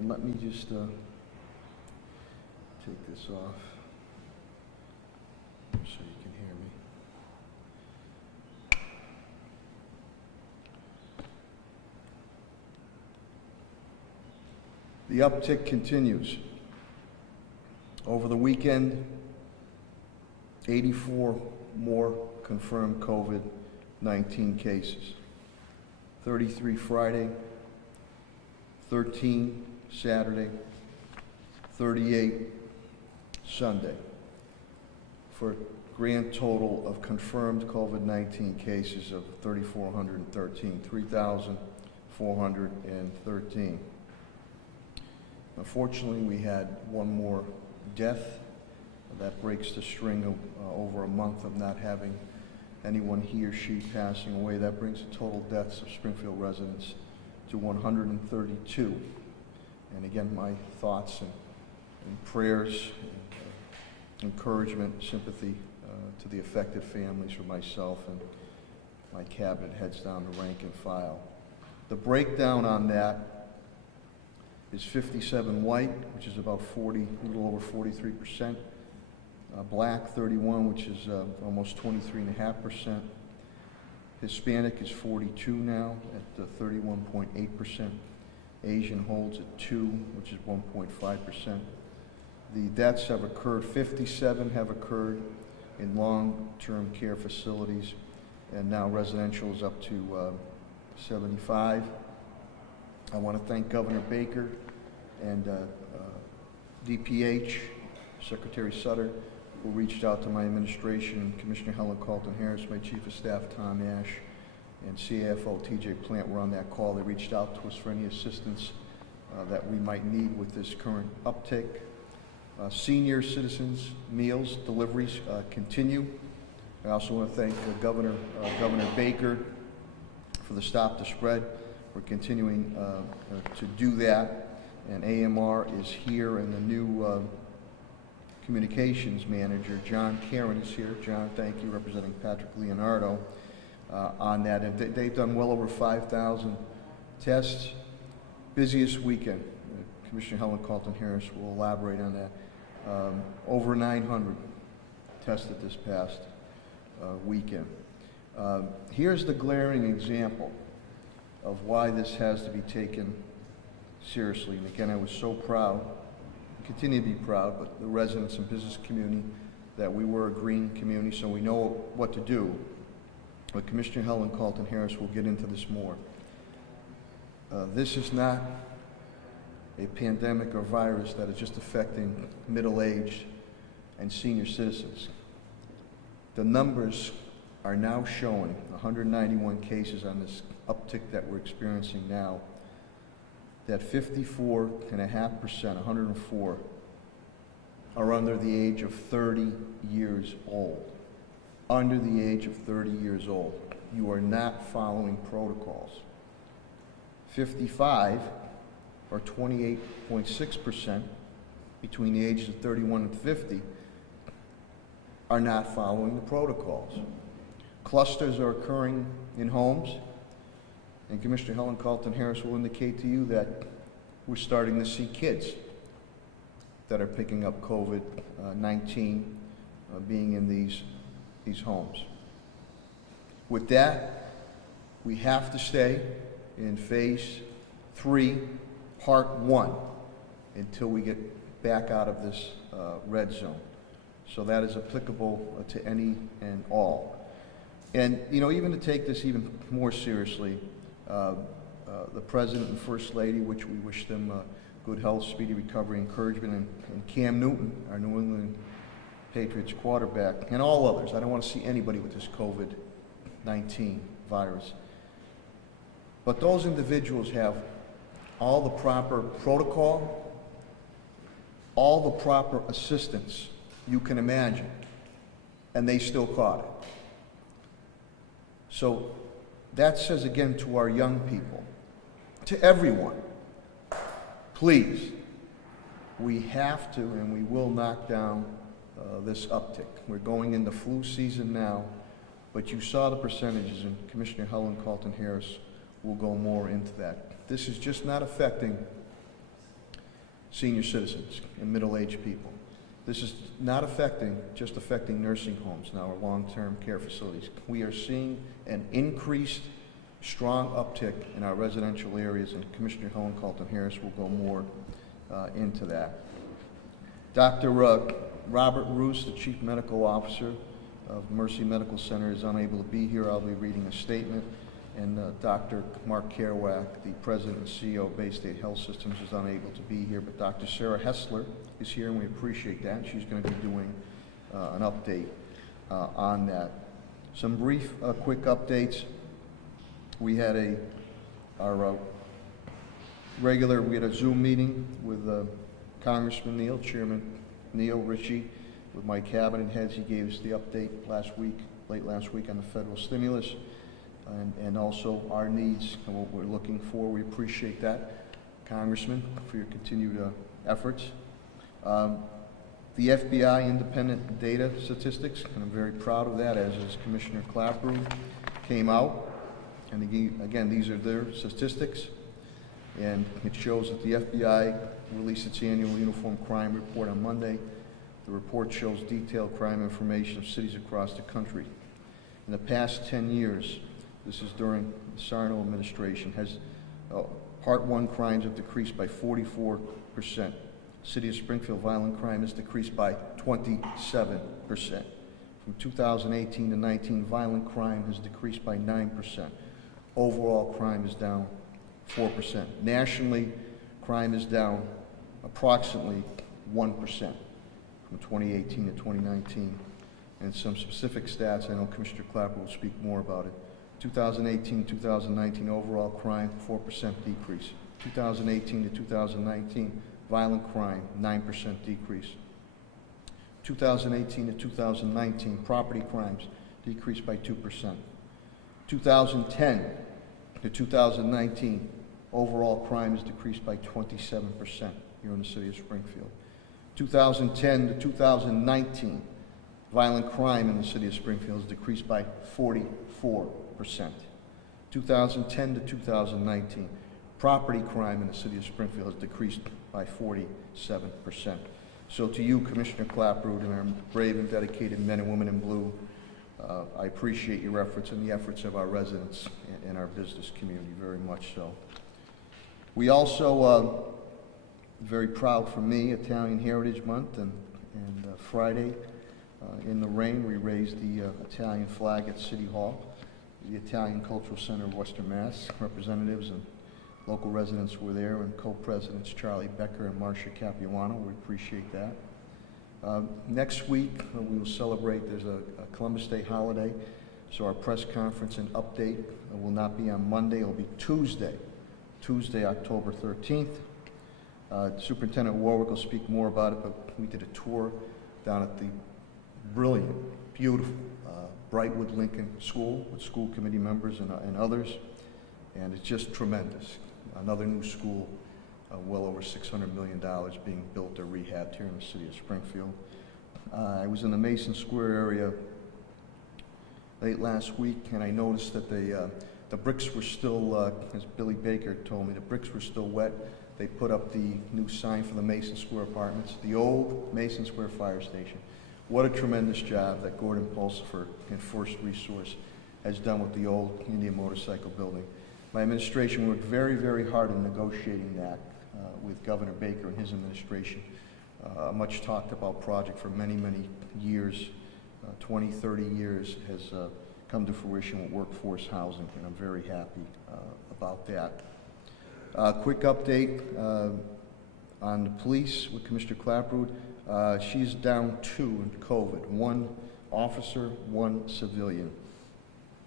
And let me just take this off so you can hear me. The uptick continues. Over the weekend, 84 more confirmed COVID-19 cases. 33 Friday, 13 Saturday, 38 Sunday, for a grand total of confirmed COVID-19 cases of 3,413, 3,413. Unfortunately, we had one more death. That breaks the string of over a month of not having anyone he or she passing away. That brings the total deaths of Springfield residents to 132. And again, my thoughts and prayers, and encouragement, sympathy to the affected families, for myself and my cabinet heads down to rank and file. The breakdown on that is 57 white, which is about a little over 43%. Black, 31, which is almost 23.5%. Hispanic is 42 now at 31.8%. Asian holds at 2, which is 1.5%. The deaths have occurred, 57 have occurred in long-term care facilities, and now residential is up to 75. I want to thank Governor Baker and DPH, Secretary Sutter, who reached out to my administration, and Commissioner Helen, Carlton Harris, my Chief of Staff Tom Ash, and CAFO TJ Plant were on that call. They reached out to us for any assistance that we might need with this current uptick. Senior citizens meals deliveries continue. I also want to thank Governor Baker for the Stop the Spread. We're continuing to do that, and AMR is here, and the new communications manager, John Karen, is here. John, thank you, representing Patrick Leonardo on that. And they've done well over 5,000 tests. Busiest weekend. Commissioner Helen Carlton Harris will elaborate on that. Over 900 tested this past weekend. Here's the glaring example of why this has to be taken seriously. And again, I was so proud, continue to be proud, but the residents and business community, that we were a green community, so we know what to do. But Commissioner Helen Carlton Harris will get into this more. This is not a pandemic or virus that is just affecting middle-aged and senior citizens. The numbers are now showing 191 cases on this uptick that we're experiencing now, that 54.5%, 104, are under the age of 30 years old. Under the age of 30 years old. You are not following protocols. 55, or 28.6%, between the ages of 31 and 50, are not following the protocols. Clusters are occurring in homes, and Commissioner Helen Carlton Harris will indicate to you that we're starting to see kids that are picking up COVID-19 being in these homes. With that, we have to stay in phase 3, part 1, until we get back out of this red zone. So that is applicable to any and all. And, you know, even to take this even more seriously, the President and First Lady, which we wish them good health, speedy recovery, encouragement, and Cam Newton, our New England Patriots quarterback, and all others. I don't want to see anybody with this COVID-19 virus. But those individuals have all the proper protocol, all the proper assistance you can imagine, and they still caught it. So that says again to our young people, to everyone, please, we have to and we will knock down this uptick. We're going into flu season now, but you saw the percentages, and Commissioner Helen Carlton Harris will go more into that. This is just not affecting senior citizens and middle-aged people. This is not just affecting nursing homes now or long-term care facilities. We are seeing an increased, strong uptick in our residential areas, and Commissioner Helen Carlton Harris will go more into that. Dr. Robert Roos, the Chief Medical Officer of Mercy Medical Center, is unable to be here. I'll be reading a statement. And Dr. Mark Kerouac, the President and CEO of Bay State Health Systems, is unable to be here, but Dr. Sarah Hessler is here, and we appreciate that. She's going to be doing an update on that. Some brief, quick updates. We had a Zoom meeting with Congressman Neal, Chairman Neal Ritchie, with my cabinet heads. He gave us the update late last week on the federal stimulus and also our needs and what we're looking for. We appreciate that, Congressman, for your continued efforts. The FBI independent data statistics, and I'm very proud of that, as is Commissioner Clapper, came out. And again, these are their statistics. And it shows that the FBI released its annual Uniform Crime Report on Monday. The report shows detailed crime information of cities across the country. In the past 10 years, this is during the Sarno administration, Part 1 crimes have decreased by 44%. City of Springfield violent crime has decreased by 27%. From 2018 to 19, violent crime has decreased by 9%. Overall crime is down 4%. Nationally, crime is down approximately 1% from 2018 to 2019. And some specific stats, I know Commissioner Clapper will speak more about it. 2018-2019 overall crime, 4% decrease. 2018 to 2019, violent crime, 9% decrease. 2018 to 2019, property crimes decreased by 2%. 2010 to 2019, overall crime is decreased by 27% here in the city of Springfield. 2010 to 2019, violent crime in the city of Springfield has decreased by 44%. 2010 to 2019, property crime in the city of Springfield has decreased by 47%. So to you, Commissioner Clapper, and our brave and dedicated men and women in blue, I appreciate your efforts and the efforts of our residents and our business community very much so. We also, very proud for me, Italian Heritage Month, and Friday in the rain we raised the Italian flag at City Hall. The Italian Cultural Center of Western Mass representatives and local residents were there, and co-presidents Charlie Becker and Marcia Capuano. We appreciate that. Next week we will celebrate, there's a Columbus Day holiday, so our press conference and update will not be on Monday, it'll be Tuesday, October 13th. Superintendent Warwick will speak more about it, but we did a tour down at the brilliant, beautiful Brightwood Lincoln School with school committee members and others, and it's just tremendous. Another new school, well over $600 million being built or rehabbed here in the city of Springfield. I was in the Mason Square area late last week, and I noticed that the bricks were still, as Billy Baker told me, the bricks were still wet. They put up the new sign for the Mason Square Apartments, the old Mason Square Fire Station. What a tremendous job that Gordon Pulsifer and First Resource has done with the old Indian Motorcycle Building. My administration worked very, very hard in negotiating that with Governor Baker and his administration. A much talked about project for many, many years, 20, 30 years, has come to fruition with workforce housing, and I'm very happy about that. Quick update on the police with Commissioner Clapper. She's down 2 in COVID, 1 officer, 1 civilian.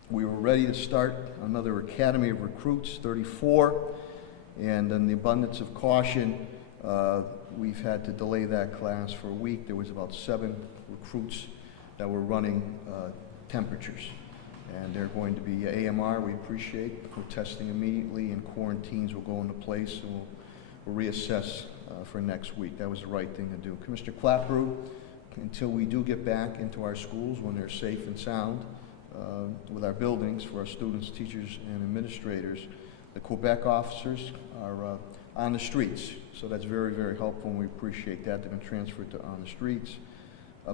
We were ready to start another academy of recruits, 34, and in the abundance of caution, we've had to delay that class for a week. There was about 7 recruits that were running temperatures, and they're going to be AMR, we appreciate. We're testing immediately, and quarantines will go into place, and we'll reassess for next week. That was the right thing to do. Commissioner Clapper, until we do get back into our schools when they're safe and sound, with our buildings for our students, teachers, and administrators, the Quebec officers are on the streets. So that's very, very helpful, and we appreciate that. They've been transferred to on the streets.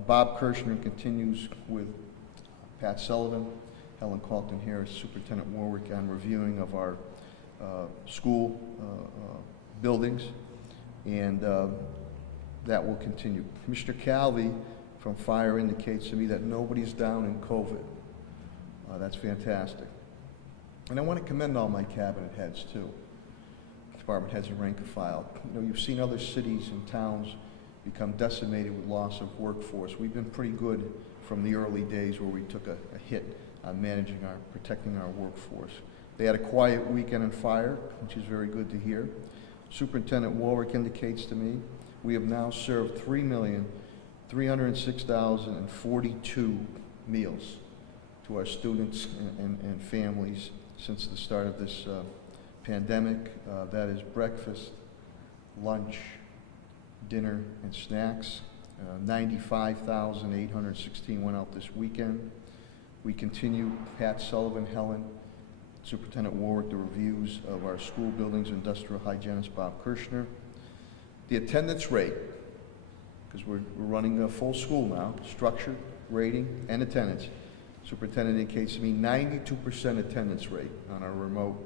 Bob Kirshner continues with Pat Sullivan, Helen Carlton Harris, Superintendent Warwick, on reviewing of our school buildings, and that will continue. Commissioner Calvi from Fire indicates to me that nobody's down in COVID. That's fantastic. And I want to commend all my cabinet heads too, department heads and rank and file. You know, you've seen other cities and towns become decimated with loss of workforce. We've been pretty good from the early days where we took a hit on protecting our workforce. They had a quiet weekend in fire, which is very good to hear. Superintendent Warwick indicates to me we have now served 3,306,042 meals to our students and families since the start of this pandemic. That is breakfast, lunch, dinner, and snacks. 95,816 went out this weekend. We continue, Pat Sullivan, Helen, Superintendent Warwick, the reviews of our school buildings, industrial hygienist Bob Kirshner. The attendance rate, because we're running a full school now, structure, rating, and attendance. Superintendent indicates to me 92% attendance rate on our remote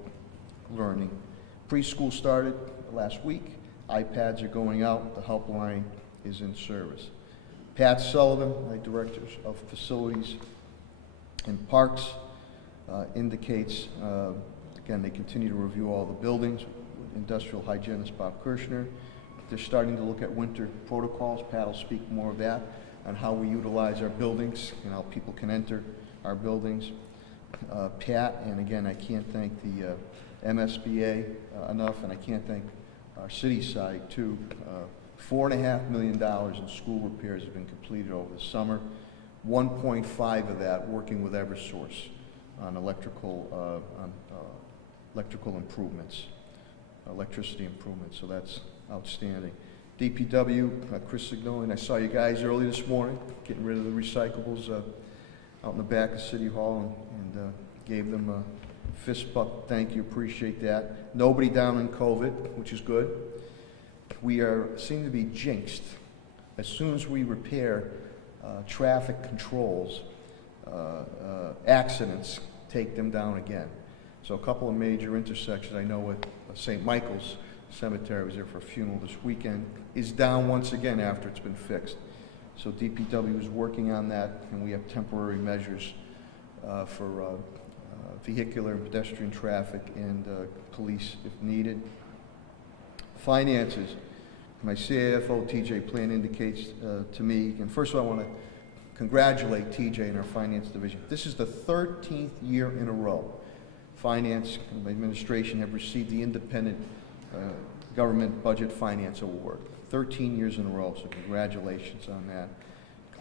learning. Preschool started last week. iPads are going out. The helpline is in service. Pat Sullivan, my Director of Facilities and Parks, indicates, again, they continue to review all the buildings. Industrial hygienist Bob Kirshner. They're starting to look at winter protocols. Pat will speak more of that, on how we utilize our buildings and how people can enter our buildings. Pat, and again, I can't thank the MSBA enough, and I can't thank our city side too. $4.5 million in school repairs have been completed over the summer. 1.5 of that working with Eversource on electrical improvements, electricity improvements. So that's outstanding. DPW, Chris Signoli, and I saw you guys early this morning getting rid of the recyclables out in the back of City Hall, and gave them a fist bump. Thank you, appreciate that. Nobody down in COVID, which is good. We seem to be jinxed. As soon as we repair traffic controls, accidents take them down again. So a couple of major intersections, I know at St. Michael's Cemetery, I was there for a funeral this weekend, is down once again after it's been fixed. So DPW is working on that, and we have temporary measures for vehicular and pedestrian traffic and police if needed. Finances. My CAFO, TJ Plan, indicates to me, and first of all, I want to congratulate TJ and our finance division. This is the 13th year in a row finance and administration have received the Independent Government Budget Finance Award. 13 years in a row, so congratulations on that.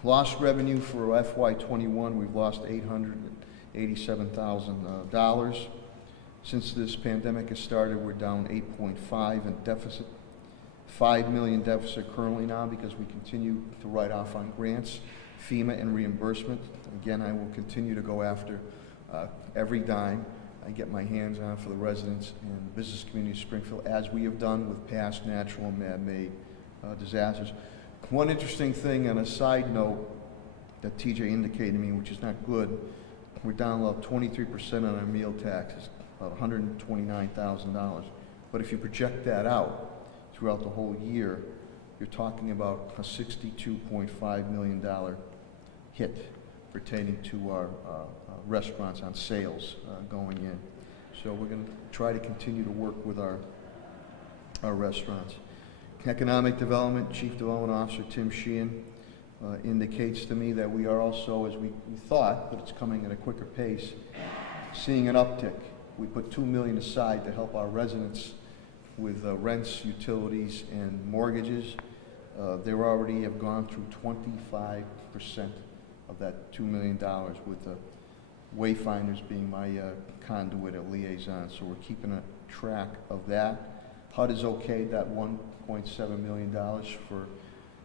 Lost revenue for FY21, we've lost $887,000. Since this pandemic has started, we're down 8.5 in deficit. $5 million deficit currently now because we continue to write off on grants, FEMA, and reimbursement. Again, I will continue to go after every dime I get my hands on for the residents and business community of Springfield, as we have done with past natural and man-made disasters. One interesting thing, on a side note, that TJ indicated to me, which is not good, we're down about 23% on our meal taxes, about $129,000. But if you project that out throughout the whole year, you're talking about a $62.5 million hit pertaining to our restaurants on sales going in. So we're going to try to continue to work with our restaurants. Economic Development, Chief Development Officer Tim Sheehan indicates to me that we are also, as we thought, but it's coming at a quicker pace, seeing an uptick. We put $2 million aside to help our residents with rents, utilities, and mortgages. They already have gone through 25% of that $2 million, with the Wayfinders being my conduit at liaison. So we're keeping a track of that. HUD is okay, that $1.7 million for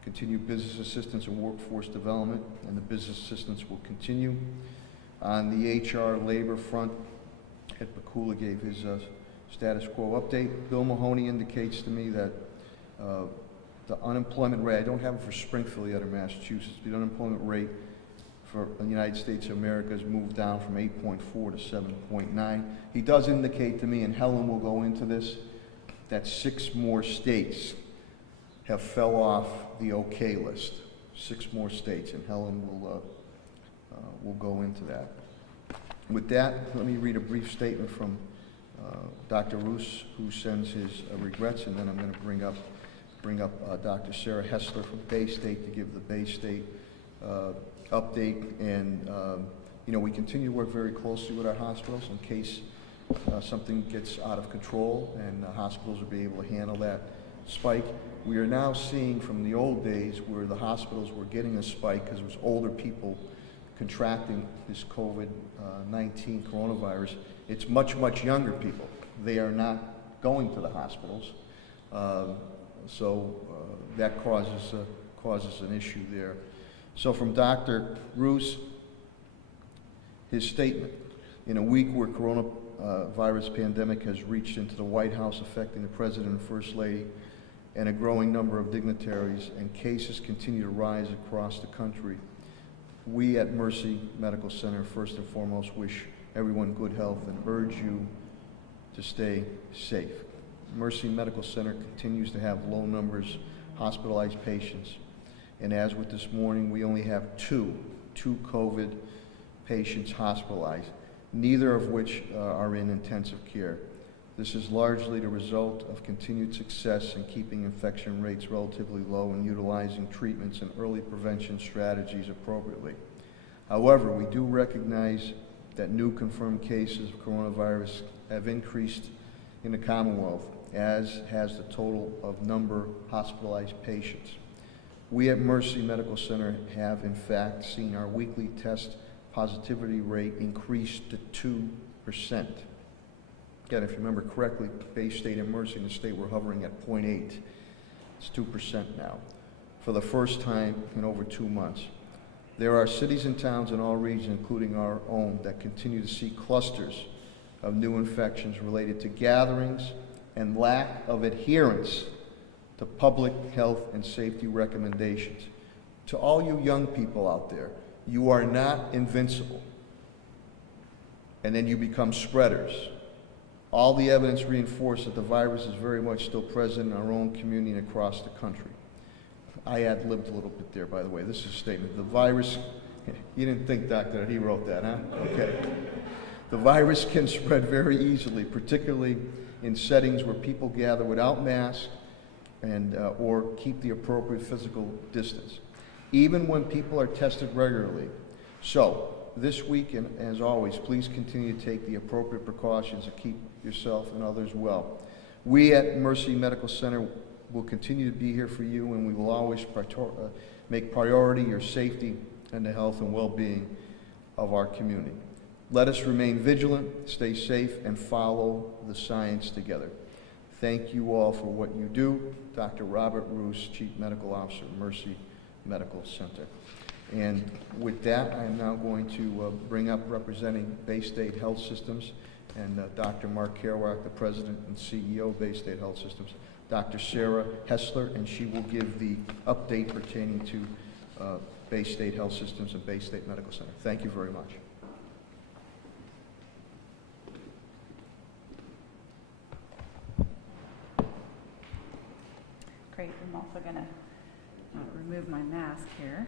continued business assistance and workforce development, and the business assistance will continue. On the HR labor front, Ed Pakula gave his Status quo update. Bill Mahoney indicates to me that the unemployment rate, I don't have it for Springfield yet or Massachusetts, but the unemployment rate for the United States of America has moved down from 8.4 to 7.9. He does indicate to me, and Helen will go into this, that 6 more states have fell off the okay list. 6 more states, and Helen will go into that. With that, let me read a brief statement from Dr. Roos, who sends his regrets, and then I'm going to bring up Dr. Sarah Hessler from Bay State to give the Bay State update. And you know, we continue to work very closely with our hospitals in case something gets out of control, and the hospitals will be able to handle that spike. We are now seeing from the old days where the hospitals were getting a spike because it was older people contracting this COVID-19 coronavirus. It's much, much younger people. They are not going to the hospitals. So that causes an issue there. So from Dr. Roos, his statement: in a week where coronavirus pandemic has reached into the White House, affecting the President and First Lady and a growing number of dignitaries, and cases continue to rise across the country, we at Mercy Medical Center first and foremost wish everyone good health and urge you to stay safe. Mercy Medical Center continues to have low numbers of hospitalized patients, and as with this morning, we only have two COVID patients hospitalized, neither of which are in intensive care. This is largely the result of continued success in keeping infection rates relatively low and utilizing treatments and early prevention strategies appropriately. However, we do recognize that new confirmed cases of coronavirus have increased in the Commonwealth, as has the total of number of hospitalized patients. We at Mercy Medical Center have in fact seen our weekly test positivity rate increase to 2%. Again, if you remember correctly, Bay State and Mercy in the state were hovering at 0.8. It's 2% now, for the first time in over 2 months. There are cities and towns in all regions, including our own, that continue to see clusters of new infections related to gatherings and lack of adherence to public health and safety recommendations. To all you young people out there, you are not invincible. And then you become spreaders. All the evidence reinforces that the virus is very much still present in our own community and across the country. I ad-libbed a little bit there, by the way. This is a statement. The virus, you didn't think, Doctor, that he wrote that, huh? Okay. The virus can spread very easily, particularly in settings where people gather without masks and or keep the appropriate physical distance, even when people are tested regularly. So, this week, and as always, please continue to take the appropriate precautions to keep yourself and others well. We at Mercy Medical Center will continue to be here for you, and we will always make priority your safety and the health and well-being of our community. Let us remain vigilant, stay safe, and follow the science together. Thank you all for what you do. Dr. Robert Roos, Chief Medical Officer, Mercy Medical Center. And with that, I am now going to bring up representing Bay State Health Systems and Dr. Mark Kerouac, the President and CEO of Bay State Health Systems, Dr. Sarah Hessler, and she will give the update pertaining to Bay State Health Systems and Bay State Medical Center. Thank you very much. Great. I'm also going to remove my mask here.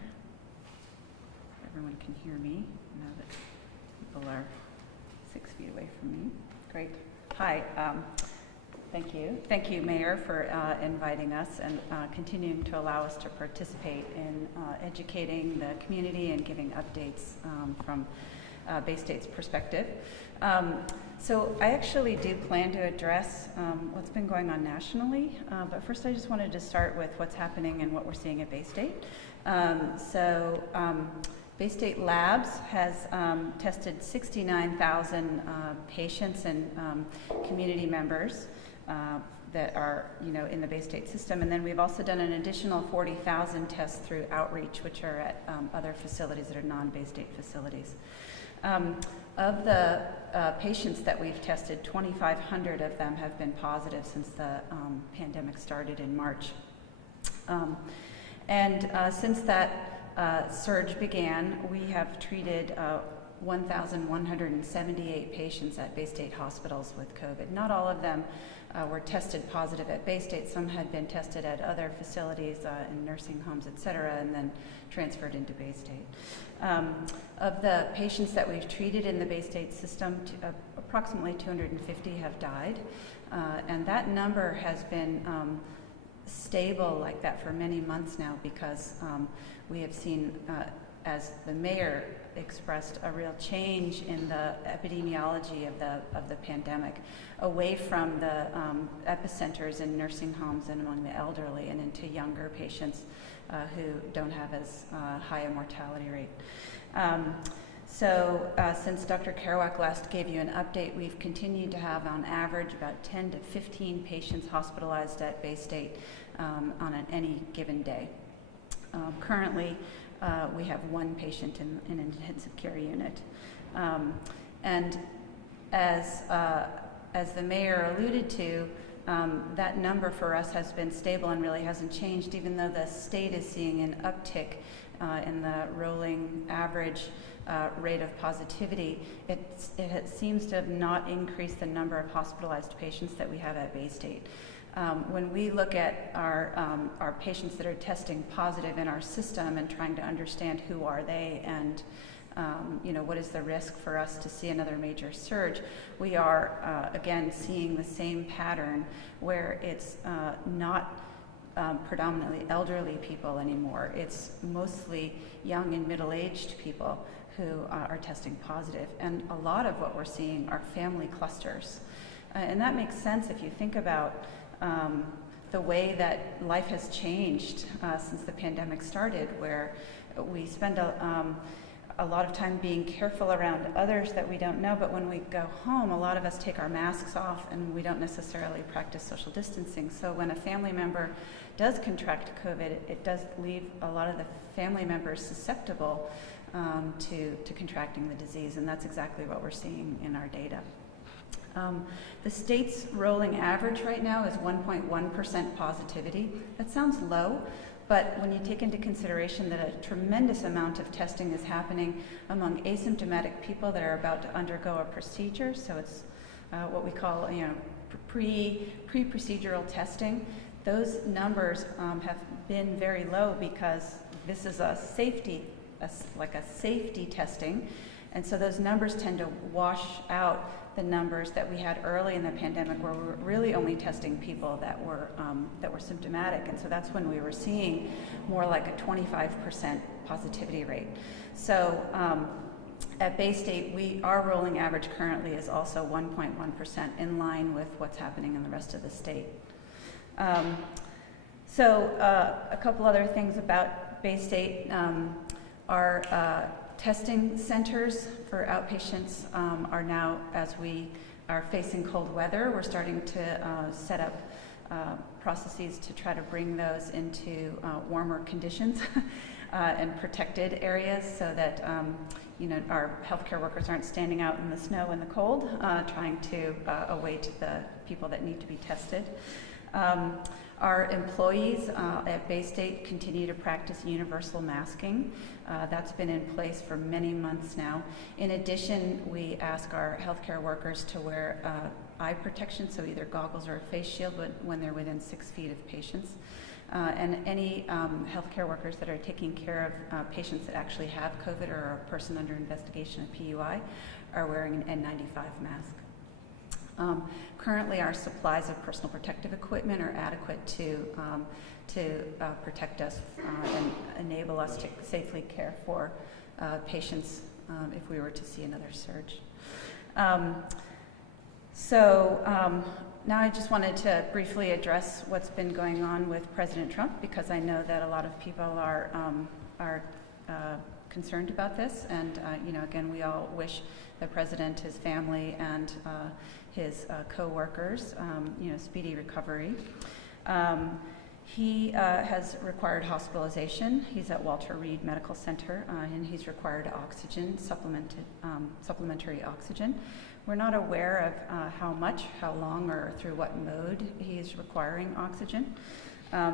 Everyone can hear me now that people are 6 feet away from me. Great. Hi. Thank you. Thank you, Mayor, for inviting us and continuing to allow us to participate in educating the community and giving updates from Bay State's perspective. So I actually do plan to address what's been going on nationally, but first I just wanted to start with what's happening and what we're seeing at Bay State. Bay State Labs has tested 69,000 patients and community members that are, in the Bay State system, and then we've also done an additional 40,000 tests through outreach, which are at other facilities that are non-Bay State facilities. Of the patients that we've tested, 2,500 of them have been positive since the pandemic started in March. Since that surge began, we have treated 1,178 patients at Bay State hospitals with COVID. Not all of them were tested positive at Bay State. Some had been tested at other facilities in nursing homes, et cetera, and then transferred into Bay State. Of the patients that we've treated in the Bay State system, approximately 250 have died. And that number has been stable like that for many months now, because we have seen, as the mayor expressed, a real change in the epidemiology of the pandemic, away from the epicenters in nursing homes and among the elderly, and into younger patients who don't have as high a mortality rate. Since Dr. Kerouac last gave you an update, we've continued to have on average about 10 to 15 patients hospitalized at Bay State on any given day. Currently, we have one patient in an intensive care unit. And as the mayor alluded to, that number for us has been stable and really hasn't changed, even though the state is seeing an uptick in the rolling average rate of positivity. It seems to have not increased the number of hospitalized patients that we have at Bay State. When we look at our patients that are testing positive in our system and trying to understand who are they and what is the risk for us to see another major surge, we are again seeing the same pattern, where it's not predominantly elderly people anymore. It's mostly young and middle-aged people who are testing positive. And a lot of what we're seeing are family clusters. And that makes sense if you think about the way that life has changed since the pandemic started, where we spend a lot of time being careful around others that we don't know, but when we go home, a lot of us take our masks off and we don't necessarily practice social distancing. So when a family member does contract COVID, it does leave a lot of the family members susceptible to contracting the disease, and that's exactly what we're seeing in our data. The state's rolling average right now is 1.1% positivity. That sounds low, but when you take into consideration that a tremendous amount of testing is happening among asymptomatic people that are about to undergo a procedure, so it's what we call pre-procedural testing, those numbers have been very low because this is a safety testing, and so those numbers tend to wash out the numbers that we had early in the pandemic, where we were really only testing people that were symptomatic, and so that's when we were seeing more like a 25% positivity rate. So at Bay State, our rolling average currently is also 1.1%, in line with what's happening in the rest of the state. A couple other things about Bay State. Our testing centers for outpatients are now, as we are facing cold weather, we're starting to set up processes to try to bring those into warmer conditions and protected areas, so that our healthcare workers aren't standing out in the snow and the cold trying to await the people that need to be tested. Our employees at Bay State continue to practice universal masking. That's been in place for many months now. In addition, we ask our healthcare workers to wear eye protection, so either goggles or a face shield when they're within 6 feet of patients. And any healthcare workers that are taking care of patients that actually have COVID, or a person under investigation of PUI, are wearing an N95 mask. Currently, our supplies of personal protective equipment are adequate to protect us and enable us to safely care for patients if we were to see another surge. Now I just wanted to briefly address what's been going on with President Trump, because I know that a lot of people are concerned about this, and again, we all wish the president, his family, and his co-workers speedy recovery. He has required hospitalization. He's at Walter Reed Medical Center, and he's required oxygen, supplementary oxygen. We're not aware of how much, how long, or through what mode he's requiring oxygen.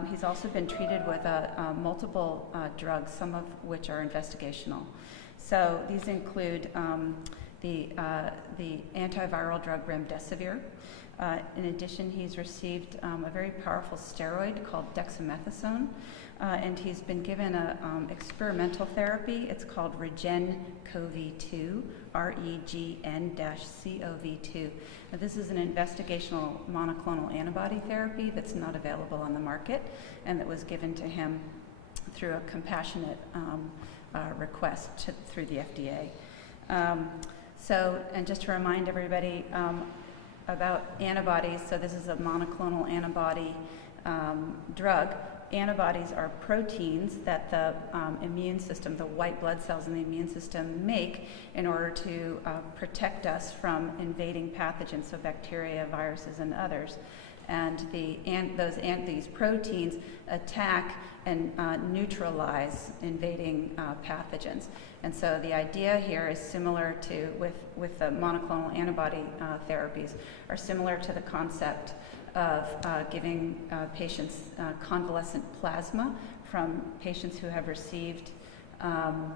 He's also been treated with multiple drugs, some of which are investigational. So these include the antiviral drug remdesivir. In addition, he's received a very powerful steroid called dexamethasone, and he's been given an experimental therapy. It's called REGN-CoV-2, REGN-CoV-2. Now, this is an investigational monoclonal antibody therapy that's not available on the market, and that was given to him through a compassionate request through the FDA. And just to remind everybody, about antibodies, so this is a monoclonal antibody drug. Antibodies are proteins that the immune system, the white blood cells in the immune system, make in order to protect us from invading pathogens, so bacteria, viruses, and others. And these proteins attack and neutralize invading pathogens. And so the idea here is similar to, with the monoclonal antibody therapies, are similar to the concept of giving patients convalescent plasma from patients who have received, been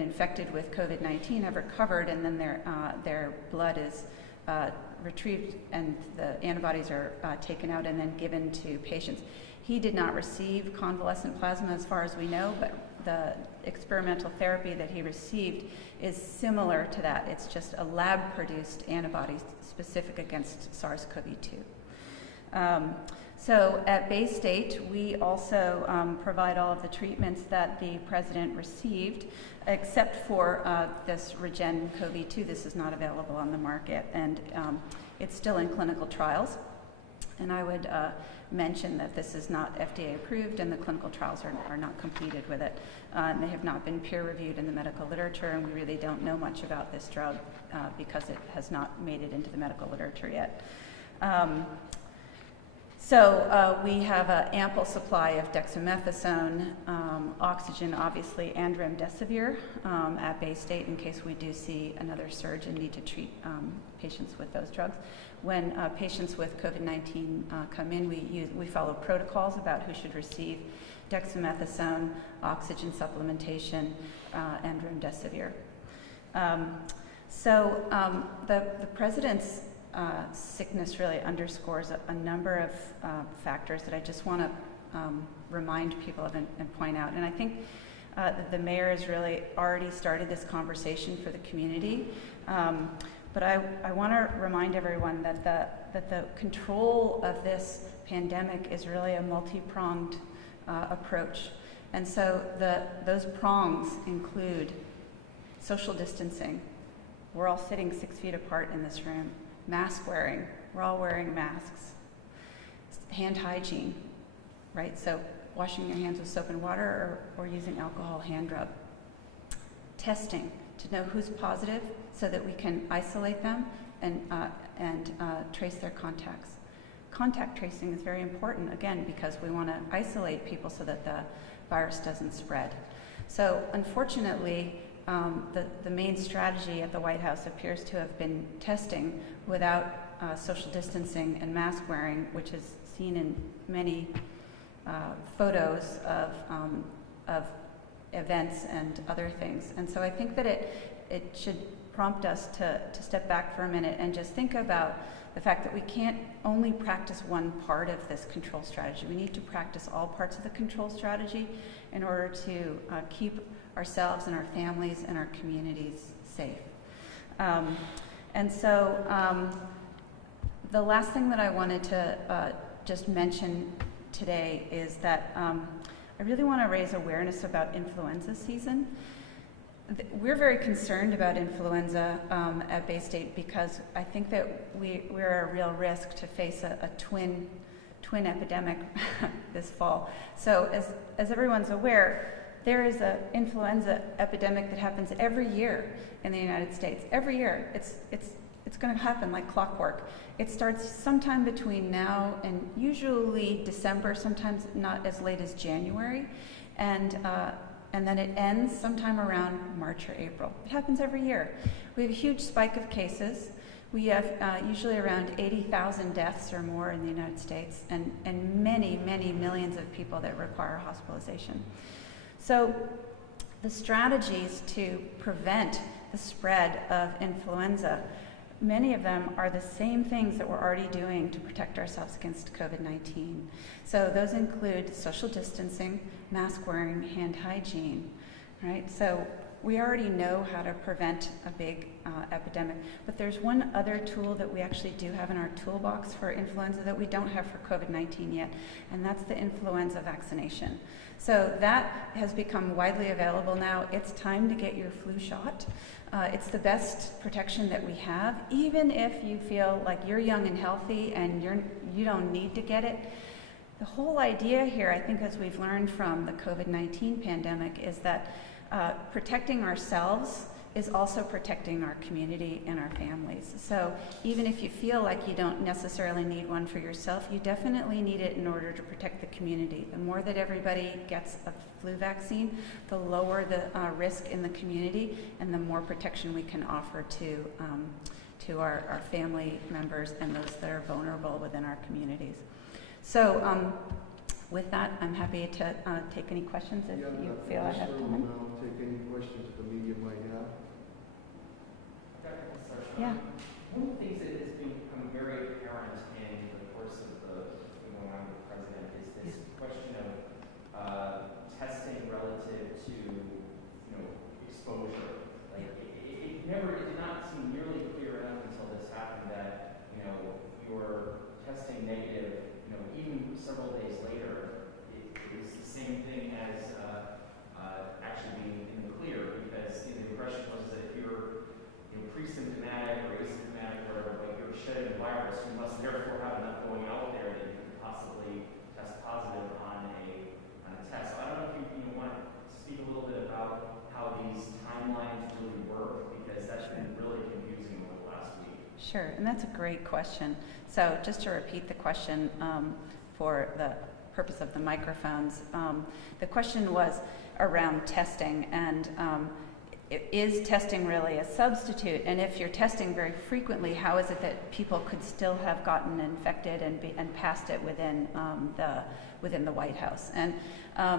infected with COVID-19, have recovered, and then their blood is retrieved and the antibodies are taken out and then given to patients. He did not receive convalescent plasma as far as we know, but the experimental therapy that he received is similar to that. It's just a lab-produced antibody specific against SARS-CoV-2. So at Bay State, we also provide all of the treatments that the president received, except for this REGN-CoV-2. This is not available on the market, and it's still in clinical trials. And I would mention that this is not FDA approved, and the clinical trials are not completed with it. And they have not been peer reviewed in the medical literature, and we really don't know much about this drug because it has not made it into the medical literature yet. So we have an ample supply of dexamethasone, oxygen, obviously, and remdesivir at Bay State in case we do see another surge and need to treat patients with those drugs. When patients with COVID-19 come in, we follow protocols about who should receive dexamethasone, oxygen supplementation, and remdesivir. The president's sickness really underscores a number of factors that I just want to remind people of and point out. And I think that the mayor has really already started this conversation for the community. But I want to remind everyone that the control of this pandemic is really a multi-pronged approach. And so those prongs include social distancing. We're all sitting 6 feet apart in this room. Mask wearing. We're all wearing masks. Hand hygiene, right? So washing your hands with soap and water or using alcohol hand rub. Testing to know who's positive so that we can isolate them and trace their contacts. Contact tracing is very important, again, because we want to isolate people so that the virus doesn't spread. So unfortunately, the main strategy at the White House appears to have been testing without social distancing and mask wearing, which is seen in many photos of events and other things. And so I think that it should prompt us to step back for a minute and just think about the fact that we can't only practice one part of this control strategy. We need to practice all parts of the control strategy in order to keep ourselves and our families and our communities safe. The last thing that I wanted to just mention today is that I really want to raise awareness about influenza season. We're very concerned about influenza at Bay State because I think that we're a real risk to face a twin epidemic this fall. So as everyone's aware, there is an influenza epidemic that happens every year in the United States. Every year. It's It's going to happen like clockwork. It starts sometime between now and usually December, sometimes not as late as January, and then it ends sometime around March or April. It happens every year. We have a huge spike of cases. We have usually around 80,000 deaths or more in the United States, and many, many millions of people that require hospitalization. So the strategies to prevent the spread of influenza, many of them are the same things that we're already doing to protect ourselves against COVID-19. So those include social distancing, mask wearing, hand hygiene, right? So we already know how to prevent a big epidemic, but there's one other tool that we actually do have in our toolbox for influenza that we don't have for COVID-19 yet, and that's the influenza vaccination. So that has become widely available now. It's time to get your flu shot. It's the best protection that we have, even if you feel like you're young and healthy and you don't need to get it. The whole idea here, I think, as we've learned from the COVID-19 pandemic, is that protecting ourselves is also protecting our community and our families. So even if you feel like you don't necessarily need one for yourself, you definitely need it in order to protect the community. The more that everybody gets a flu vaccine, the lower the risk in the community and the more protection we can offer to our family members and those that are vulnerable within our communities. So with that, I'm happy to take any questions if you feel I have time. I'll take any questions that the media might have. Yeah. One of the things that has become very apparent in the course of going on with the president is this question of testing relative to exposure. Like it did not seem nearly clear enough until this happened that you were testing negative even several days later. It was the same thing as actually being in the clear, because the impression was that if you're pre-symptomatic or asymptomatic or whatever, but you're shedding the virus, you must therefore have enough going out there that you could possibly test positive on a test. So I don't know if you want to speak a little bit about how these timelines really work, because that's been really confusing over the last week. Sure, and that's a great question. So just to repeat the question for the purpose of the microphones, the question was around testing, and is testing really a substitute? And if you're testing very frequently, how is it that people could still have gotten infected and passed it within the White House? And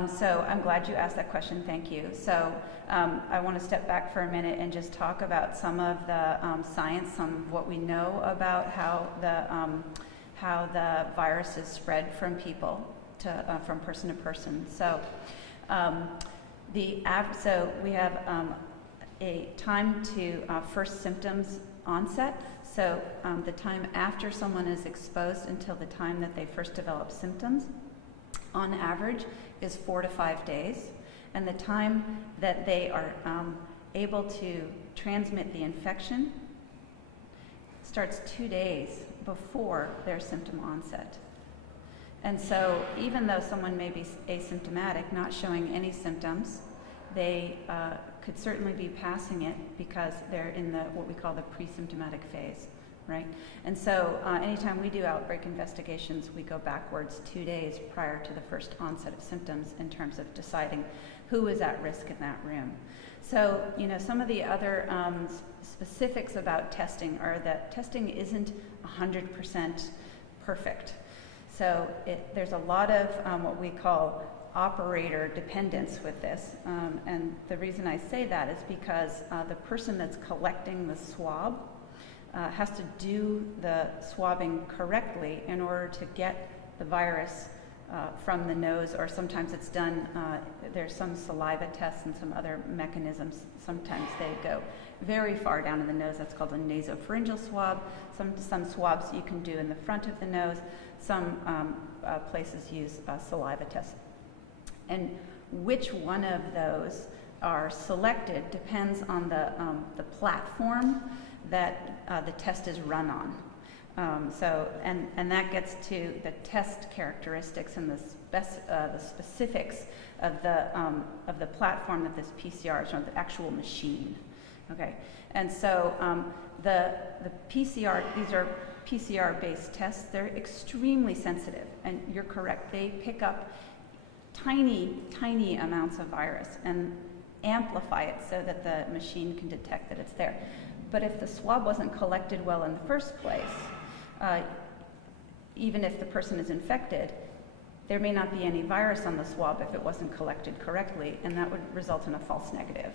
so I'm glad you asked that question. Thank you. So I want to step back for a minute and just talk about some of the science, some of what we know about how the virus is spread from people from person to person. So so we have a time to first symptoms onset. So the time after someone is exposed until the time that they first develop symptoms, on average, is 4 to 5 days. And the time that they are able to transmit the infection starts 2 days before their symptom onset. And so even though someone may be asymptomatic, not showing any symptoms, they could certainly be passing it because they're in what we call the pre-symptomatic phase, right? And so anytime we do outbreak investigations, we go backwards 2 days prior to the first onset of symptoms in terms of deciding who is at risk in that room. So, some of the other specifics about testing are that testing isn't 100% perfect. So there's a lot of what we call operator dependence with this, and the reason I say that is because the person that's collecting the swab has to do the swabbing correctly in order to get the virus from the nose, or sometimes it's done, there's some saliva tests and some other mechanisms. Sometimes they go very far down in the nose. That's called a nasopharyngeal swab. Some swabs you can do in the front of the nose. Some places use saliva tests. And which one of those are selected depends on the platform that the test is run on. And that gets to the test characteristics and the specifics of the platform that this PCR is on, the actual machine. Okay, and so the PCR, these are PCR-based tests, they're extremely sensitive, and you're correct, they pick up tiny, tiny amounts of virus and amplify it so that the machine can detect that it's there. But if the swab wasn't collected well in the first place, even if the person is infected, there may not be any virus on the swab if it wasn't collected correctly, and that would result in a false negative.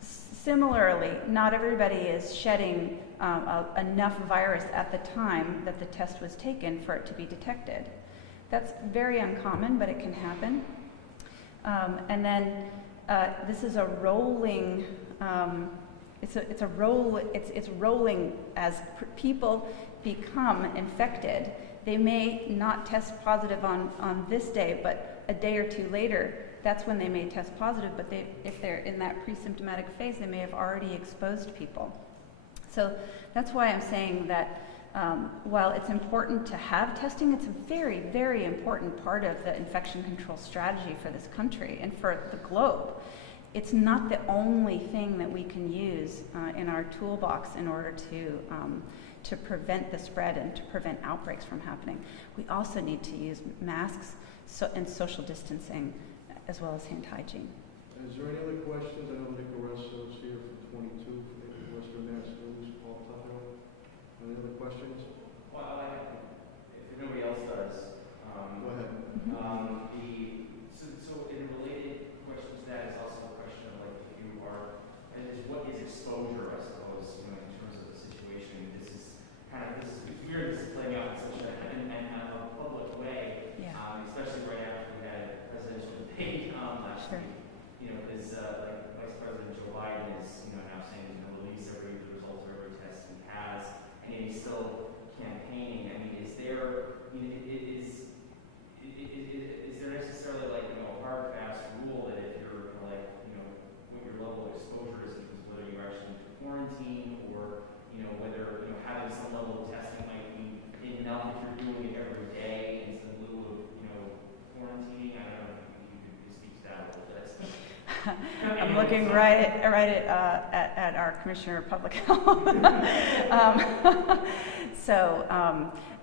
Similarly, not everybody is shedding enough virus at the time that the test was taken for it to be detected. That's very uncommon, but it can happen. And then this is a rolling, it's rolling as people become infected. They may not test positive on this day, but a day or two later, that's when they may test positive, but if they're in that pre-symptomatic phase, they may have already exposed people. So that's why I'm saying that while it's important to have testing, it's a very, very important part of the infection control strategy for this country and for the globe. It's not the only thing that we can use in our toolbox in order to prevent the spread and to prevent outbreaks from happening. We also need to use masks and social distancing, as well as hand hygiene. Is there any other questions? I know Nick Arresto is here from 22 from Western Mass News, Paul Tuffo. Any other questions? Well, if nobody else does, go ahead. So in a related question to that is also the question of like if you are, and is what is exposure, I suppose, in terms of the situation. This is weird. This is playing out in such a public way, especially right after we had a presidential debate last week. Because like Vice President Joe Biden is now saying he's going to release the results of every test he has, and he's still campaigning. I mean, is there necessarily like a hard fast rule that if you're what your level of exposure is, whether you actually need to quarantine or whether having some level of testing might be enough if you're doing it every day in lieu of quarantining? I don't know if you could speak to that a little bit. I'm looking right at our Commissioner of Public Health.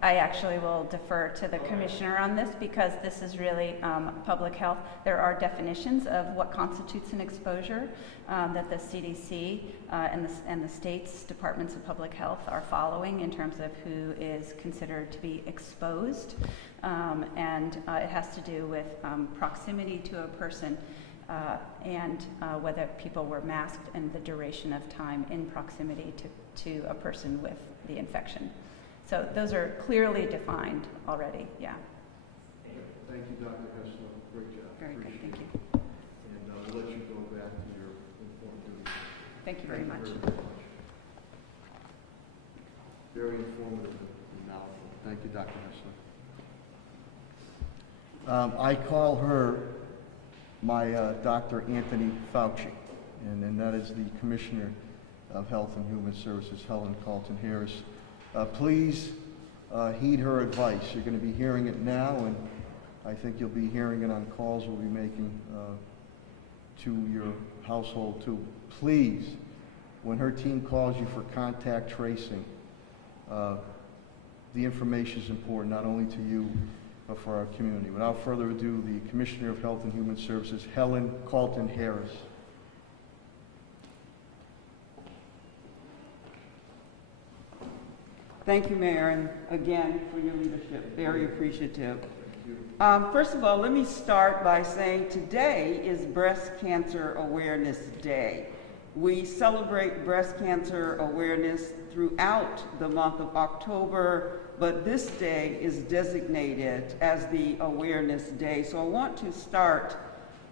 I actually will defer to the Commissioner on this because this is really public health. There are definitions of what constitutes an exposure that the CDC and the state's Departments of Public Health are following in terms of who is considered to be exposed. And it has to do with proximity to a person and whether people were masked and the duration of time in proximity to a person with the infection. So those are clearly defined already, yeah. Thank you, Dr. Hessler. Great job. Very good, thank you. And we'll let you go back to your important duties. Thank you very much. Very informative and knowledgeable. Thank you, Dr. Hessler. I call her my Dr. Anthony Fauci, and that is the Commissioner of Health and Human Services, Helen Carlton Harris. Please heed her advice. You're going to be hearing it now, and I think you'll be hearing it on calls we'll be making to your household too. Please, when her team calls you for contact tracing, the information is important, not only to you, but for our community. Without further ado, the Commissioner of Health and Human Services, Helen Carlton Harris. Thank you, Mayor, and again for your leadership. Very appreciative. First of all, let me start by saying today is Breast Cancer Awareness Day. We celebrate breast cancer awareness throughout the month of October, but this day is designated as the Awareness Day. So I want to start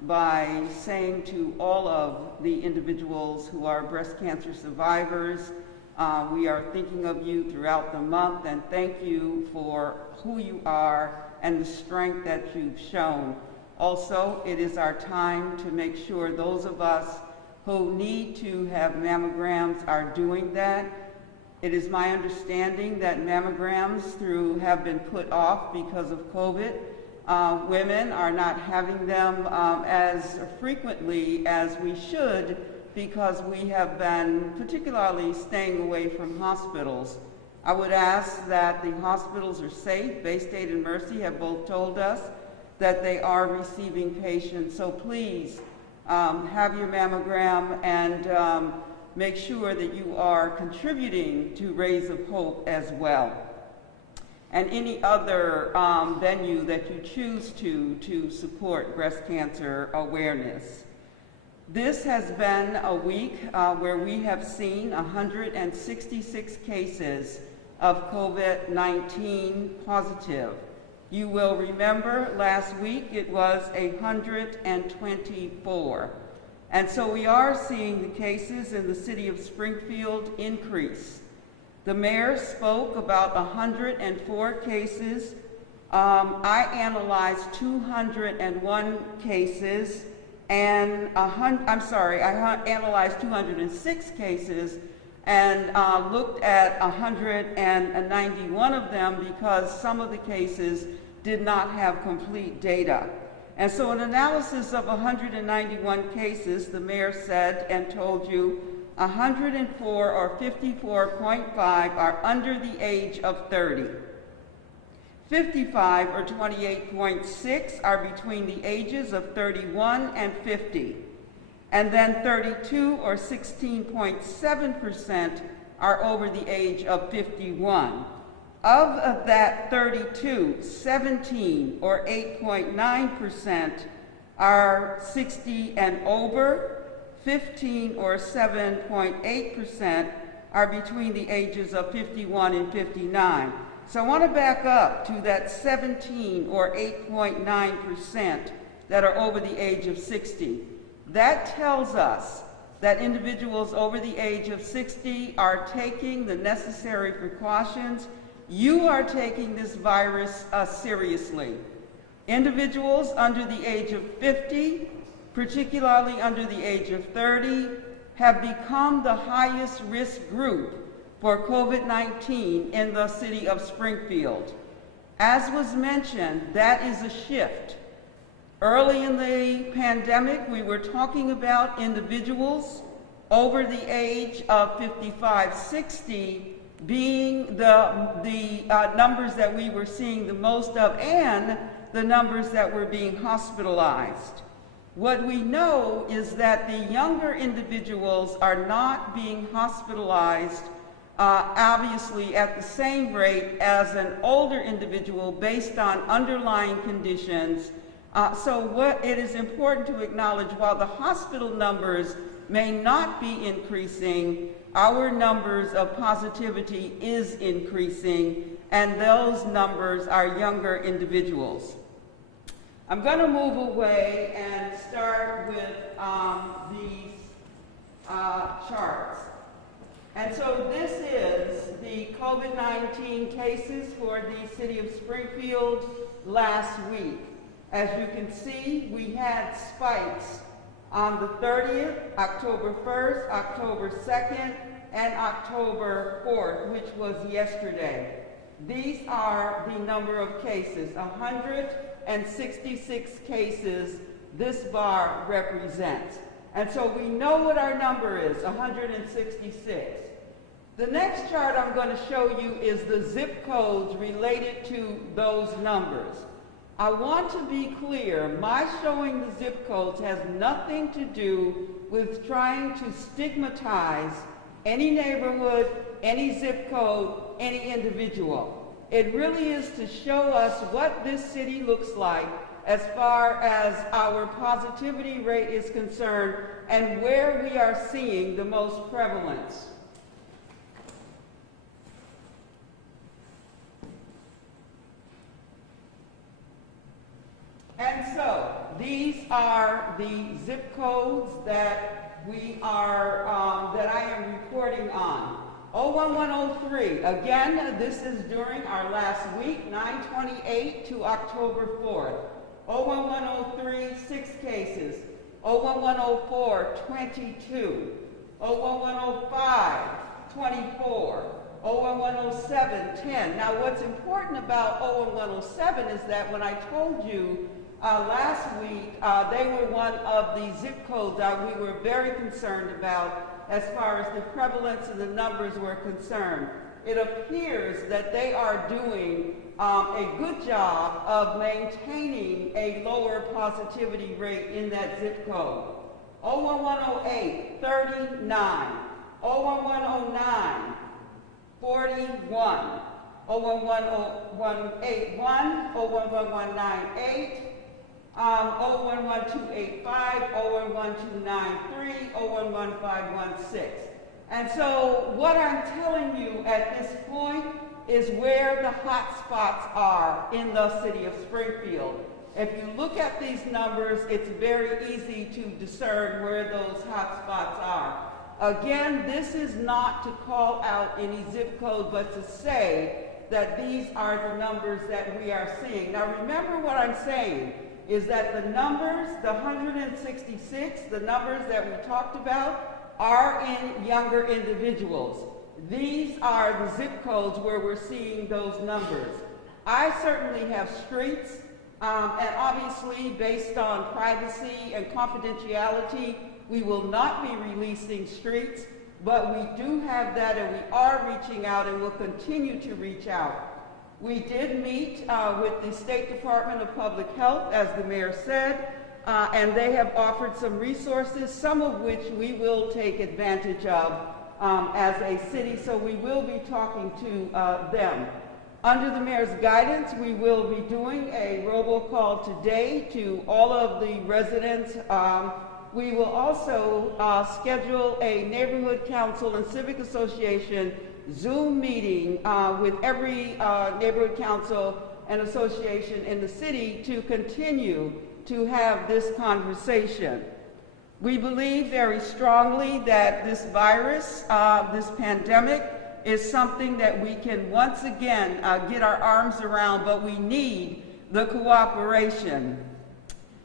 by saying to all of the individuals who are breast cancer survivors, we are thinking of you throughout the month, and thank you for who you are and the strength that you've shown. Also, it is our time to make sure those of us who need to have mammograms are doing that. It is my understanding that mammograms have been put off because of COVID. Women are not having them as frequently as we should because we have been particularly staying away from hospitals. I would ask that the hospitals are safe. Bay State and Mercy have both told us that they are receiving patients. So please have your mammogram and make sure that you are contributing to Rays of Hope as well. And any other venue that you choose to support breast cancer awareness. This has been a week where we have seen 166 cases of COVID-19 positive. You will remember last week it was 124. And so we are seeing the cases in the city of Springfield increase. The mayor spoke about 104 cases. I analyzed 201 cases, and I analyzed 206 cases and looked at 191 of them because some of the cases did not have complete data. And so an analysis of 191 cases, the mayor said and told you 104 or 54.5 are under the age of 30. 55 or 28.6 are between the ages of 31 and 50. And then 32 or 16.7% are over the age of 51. Of that 32, 17 or 8.9% are 60 and over. 15 or 7.8% are between the ages of 51 and 59. So I want to back up to that 17 or 8.9% that are over the age of 60. That tells us that individuals over the age of 60 are taking the necessary precautions. You are taking this virus seriously. Individuals under the age of 50, particularly under the age of 30, have become the highest risk group for COVID-19 in the city of Springfield. As was mentioned, that is a shift. Early in the pandemic, we were talking about individuals over the age of 55, 60 being the numbers that we were seeing the most of and the numbers that were being hospitalized. What we know is that the younger individuals are not being hospitalized obviously at the same rate as an older individual based on underlying conditions. So what it is important to acknowledge, while the hospital numbers may not be increasing, our numbers of positivity is increasing, and those numbers are younger individuals. I'm going to move away and start with these charts. And so this is the COVID-19 cases for the city of Springfield last week. As you can see, we had spikes on the 30th, October 1st, October 2nd, and October 4th, which was yesterday. These are the number of cases, 166 cases this bar represents. And so we know what our number is, 166. The next chart I'm going to show you is the zip codes related to those numbers. I want to be clear, my showing the zip codes has nothing to do with trying to stigmatize any neighborhood, any zip code, any individual. It really is to show us what this city looks like as far as our positivity rate is concerned and where we are seeing the most prevalence. And so these are the zip codes that we are, that I am reporting on. 01103, again, this is during our last week, 9/28 to October 4th. 01103, 6 cases. 01104, 22. 01105, 24. 01107, 10. Now what's important about 01107 is that when I told you last week, they were one of the zip codes that we were very concerned about as far as the prevalence of the numbers were concerned. It appears that they are doing a good job of maintaining a lower positivity rate in that zip code. 01108, 39. 01109, 41. 011181, 011198, 011285, 011293, 011516. And so what I'm telling you at this point is where the hot spots are in the city of Springfield. If you look at these numbers, it's very easy to discern where those hot spots are. Again, this is not to call out any zip code, but to say that these are the numbers that we are seeing. Now remember what I'm saying is that the numbers, the 166, the numbers that we talked about, are in younger individuals. These are the zip codes where we're seeing those numbers. I certainly have streets, and obviously based on privacy and confidentiality, we will not be releasing streets, but we do have that and we are reaching out and will continue to reach out. We did meet with the State Department of Public Health, as the mayor said, and they have offered some resources, some of which we will take advantage of as a city, so we will be talking to them. Under the mayor's guidance, we will be doing a robocall today to all of the residents. We will also schedule a neighborhood council and civic association Zoom meeting with every neighborhood council and association in the city to continue to have this conversation. We believe very strongly that this virus, this pandemic, is something that we can once again get our arms around, but we need the cooperation.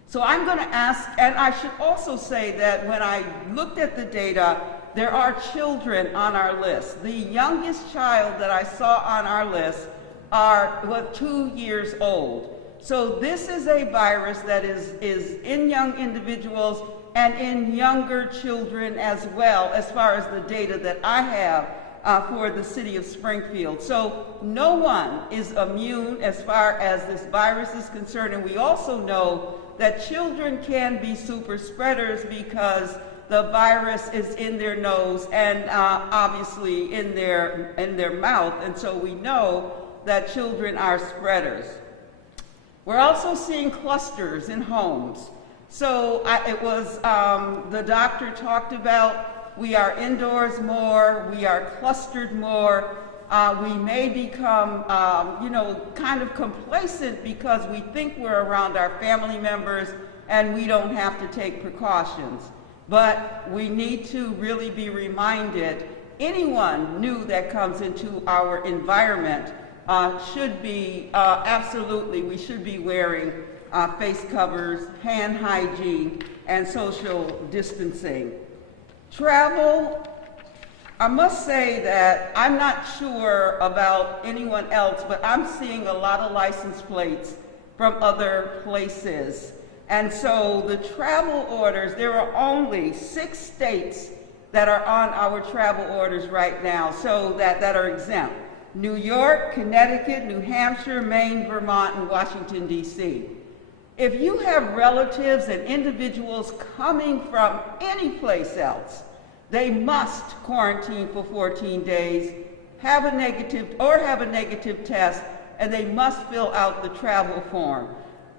So I'm going to ask, and I should also say that when I looked at the data, there are children on our list. The youngest child that I saw on our list was 2 years old. So this is a virus that is in young individuals and in younger children as well, as far as the data that I have for the city of Springfield. So no one is immune as far as this virus is concerned, and we also know that children can be super spreaders because the virus is in their nose and obviously in their mouth, and so we know that children are spreaders. We're also seeing clusters in homes. So the doctor talked about we are indoors more, we are clustered more, we may become, kind of complacent because we think we're around our family members and we don't have to take precautions. But we need to really be reminded, anyone new that comes into our environment should be, absolutely, we should be wearing face covers, hand hygiene, and social distancing. Travel, I must say that I'm not sure about anyone else, but I'm seeing a lot of license plates from other places. And so the travel orders, there are only 6 states that are on our travel orders right now, so that are exempt. New York, Connecticut, New Hampshire, Maine, Vermont, and Washington, D.C. If you have relatives and individuals coming from any place else, they must quarantine for 14 days, have a negative test, and they must fill out the travel form.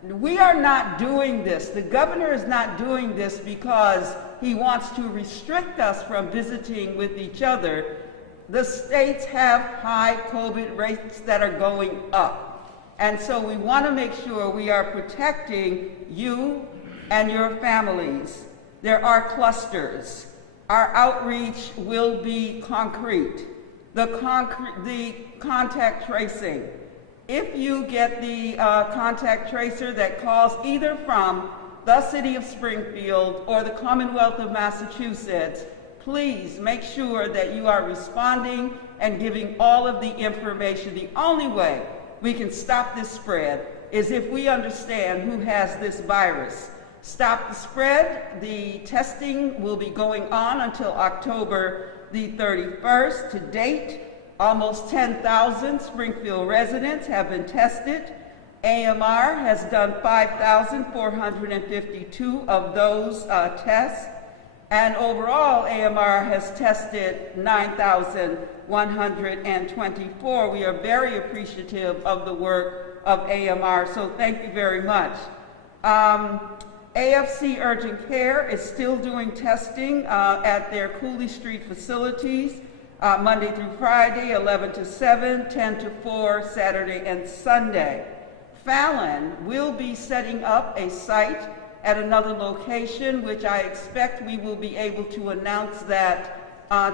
We are not doing this. The governor is not doing this because he wants to restrict us from visiting with each other. The states have high COVID rates that are going up. And so we want to make sure we are protecting you and your families. There are clusters. Our outreach will be concrete. The contact tracing. If you get the contact tracer that calls either from the City of Springfield or the Commonwealth of Massachusetts, please make sure that you are responding and giving all of the information. The only way we can stop this spread is if we understand who has this virus. Stop the spread. The testing will be going on until October the 31st. To date, almost 10,000 Springfield residents have been tested. AMR has done 5,452 of those tests, and overall AMR has tested 9,124. We are very appreciative of the work of AMR, so thank you very much. AFC Urgent Care is still doing testing at their Cooley Street facilities, Monday through Friday, 11 to 7, 10 to 4, Saturday and Sunday. Fallon will be setting up a site at another location, which I expect we will be able to announce that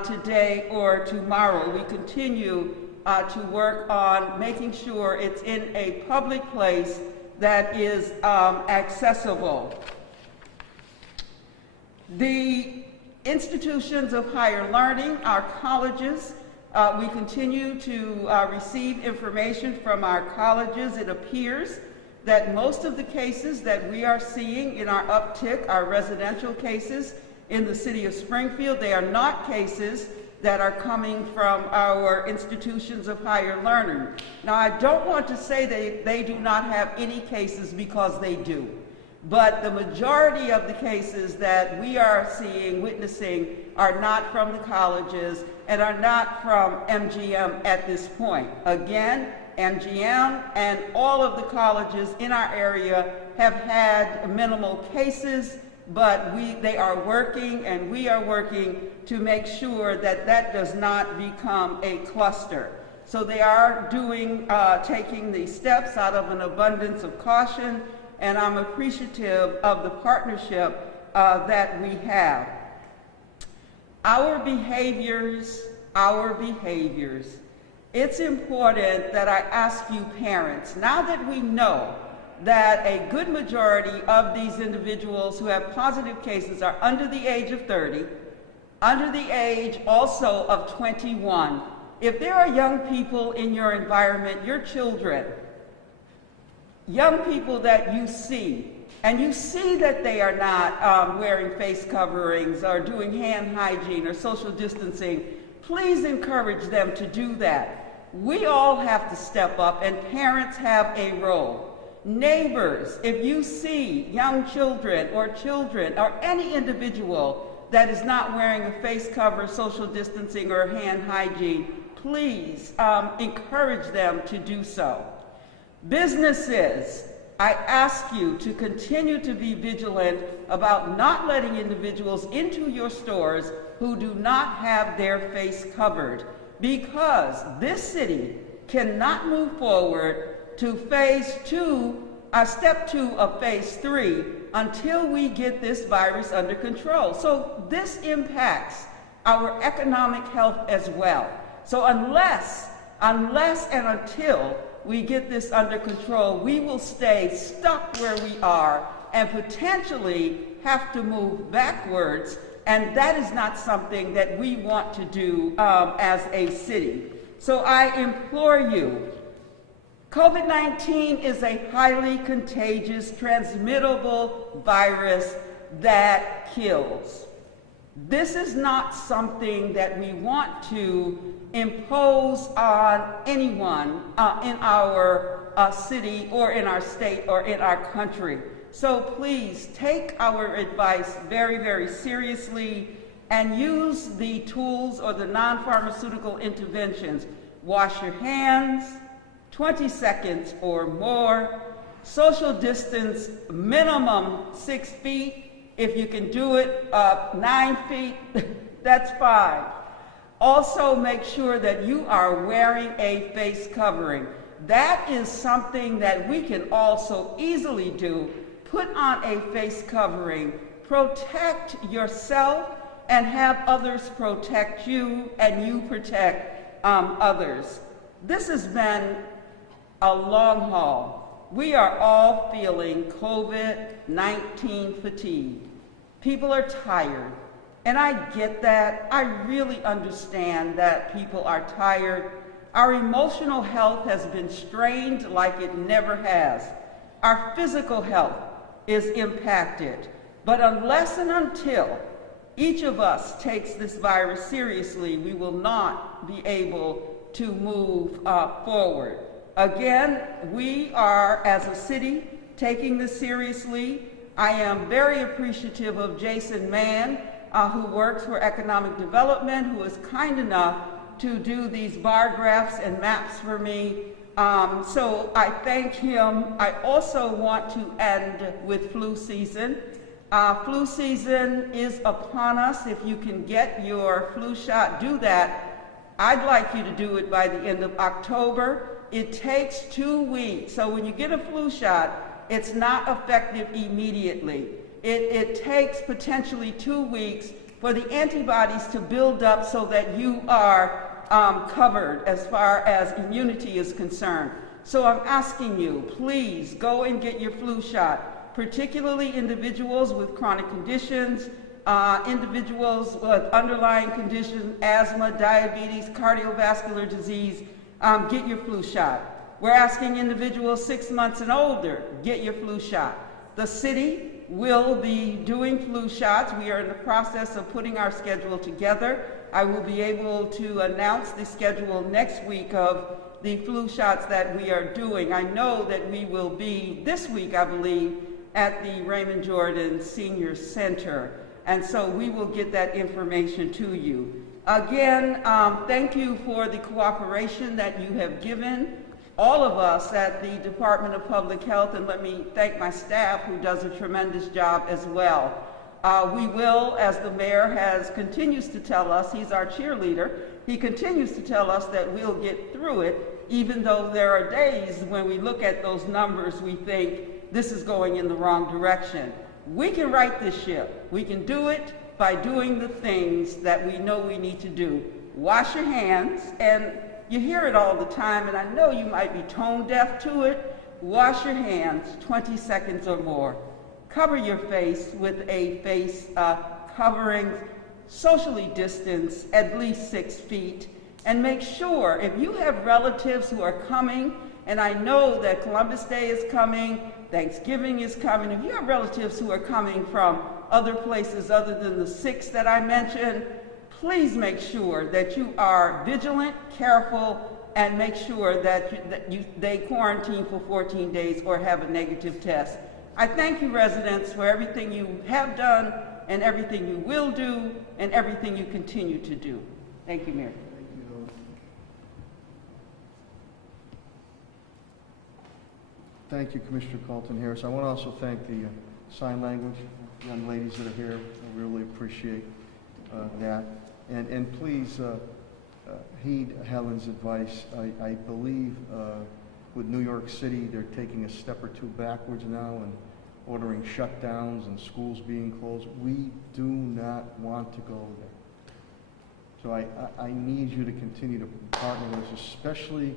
today or tomorrow. We continue to work on making sure it's in a public place that is accessible. The institutions of higher learning, our colleges, we continue to receive information from our colleges. It appears that most of the cases that we are seeing in our uptick are residential cases in the city of Springfield. They are not cases that are coming from our institutions of higher learning. Now, I don't want to say that they do not have any cases, because they do. But the majority of the cases that we are seeing, witnessing, are not from the colleges and are not from MGM at this point. Again, MGM and all of the colleges in our area have had minimal cases, but they are working, and we are working to make sure that that does not become a cluster. So they are taking the steps out of an abundance of caution, and I'm appreciative of the partnership that we have. Our behaviors. It's important that I ask you parents, now that we know that a good majority of these individuals who have positive cases are under the age of 30, under the age also of 21. If there are young people in your environment, your children, young people that you see, and you see that they are not wearing face coverings or doing hand hygiene or social distancing, please encourage them to do that. We all have to step up, and parents have a role. Neighbors, if you see young children or any individual that is not wearing a face cover, social distancing, or hand hygiene, please encourage them to do so. Businesses, I ask you to continue to be vigilant about not letting individuals into your stores who do not have their face covered, because this city cannot move forward to step 2 of phase 3 until we get this virus under control. So this impacts our economic health as well. So unless and until we get this under control, we will stay stuck where we are and potentially have to move backwards, and that is not something that we want to do as a city. So I implore you, COVID-19 is a highly contagious, transmittable virus that kills. This is not something that we want to impose on anyone in our city or in our state or in our country. So please take our advice very, very seriously and use the tools or the non-pharmaceutical interventions. Wash your hands 20 seconds or more. Social distance, minimum 6 feet. If you can do it 9 feet, that's fine. Also, make sure that you are wearing a face covering. That is something that we can also easily do. Put on a face covering. Protect yourself and have others protect you, and you protect others. This has been a long haul. We are all feeling COVID-19 fatigue. People are tired, and I get that. I really understand that people are tired. Our emotional health has been strained like it never has. our physical health is impacted. But unless and until each of us takes this virus seriously, we will not be able to move forward. Again, we are, as a city, taking this seriously. I am very appreciative of Jason Mann, who works for Economic Development, who is kind enough to do these bar graphs and maps for me. So I thank him. I also want to end with flu season. Flu season is upon us. If you can get your flu shot, do that. I'd like you to do it by the end of October. It takes 2 weeks. So when you get a flu shot, it's not effective immediately. It takes potentially 2 weeks for the antibodies to build up so that you are covered as far as immunity is concerned. So I'm asking you, please go and get your flu shot, particularly individuals with chronic conditions, individuals with underlying conditions, asthma, diabetes, cardiovascular disease, get your flu shot. We're asking individuals 6 months and older, get your flu shot. The city will be doing flu shots. We are in the process of putting our schedule together. I will be able to announce the schedule next week of the flu shots that we are doing. I know that we will be this week, I believe, at the Raymond Jordan Senior Center. And so we will get that information to you. Again, thank you for the cooperation that you have given all of us at the Department of Public Health, and let me thank my staff who does a tremendous job as well. We will, as the mayor continues to tell us, he's our cheerleader, he continues to tell us that we'll get through it, even though there are days when we look at those numbers, we think this is going in the wrong direction. We can right this ship. We can do it by doing the things that we know we need to do. Wash your hands, and you hear it all the time, and I know you might be tone deaf to it. Wash your hands 20 seconds or more. Cover your face with a face covering, socially distance at least 6 feet, and make sure if you have relatives who are coming, and I know that Columbus Day is coming, Thanksgiving is coming, if you have relatives who are coming from other places other than the 6 that I mentioned, please make sure that you are vigilant, careful, and make sure that they quarantine for 14 days or have a negative test. I thank you, residents, for everything you have done and everything you will do and everything you continue to do. Thank you, Mayor. Thank you, Helen. Thank you, Commissioner Carlton Harris. I want to also thank the sign language young ladies that are here. I really appreciate that. And please heed Helen's advice. I believe with New York City, they're taking a step or two backwards now and ordering shutdowns and schools being closed. We do not want to go there. So I need you to continue to partner with us, especially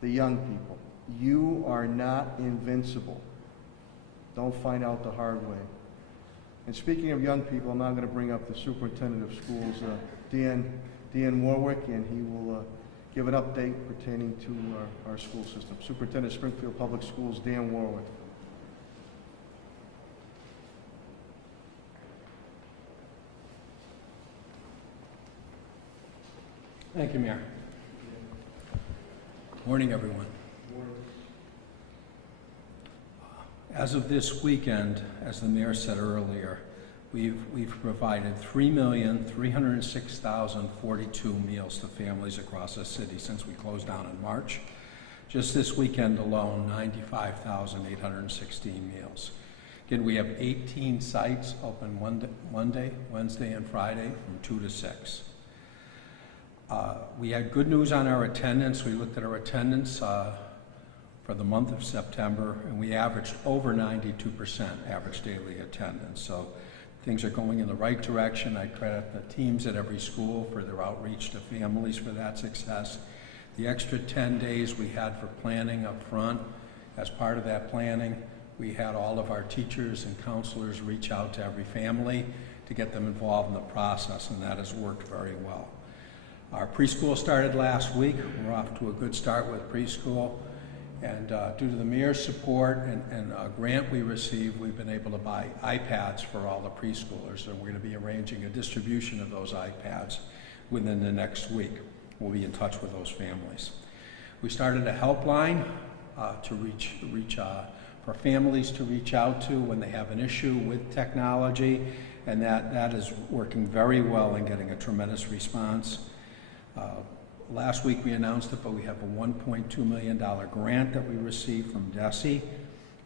the young people. You are not invincible. Don't find out the hard way. And speaking of young people, I'm now going to bring up the Superintendent of Schools, Dan Warwick, and he will give an update pertaining to our school system. Superintendent of Springfield Public Schools, Dan Warwick. Thank you, Mayor. Morning, everyone. As of this weekend, as the mayor said earlier, we've provided 3,306,042 meals to families across the city since we closed down in March. Just this weekend alone, 95,816 meals. Again, we have 18 sites open Monday, Wednesday, and Friday from 2 to 6. We had good news on our attendance. We looked at our attendance for the month of September, and we averaged over 92% average daily attendance. So things are going in the right direction. I credit the teams at every school for their outreach to families for that success. The extra 10 days we had for planning up front, as part of that planning, we had all of our teachers and counselors reach out to every family to get them involved in the process, and that has worked very well. Our preschool started last week. We're off to a good start with preschool. And due to the mayor's support and a grant we received, we've been able to buy iPads for all the preschoolers, and we're going to be arranging a distribution of those iPads within the next week. We'll be in touch with those families. We started a helpline to reach for families to reach out to when they have an issue with technology, and that is working very well and getting a tremendous response. Last week we announced it, but we have a $1.2 million grant that we received from DESE.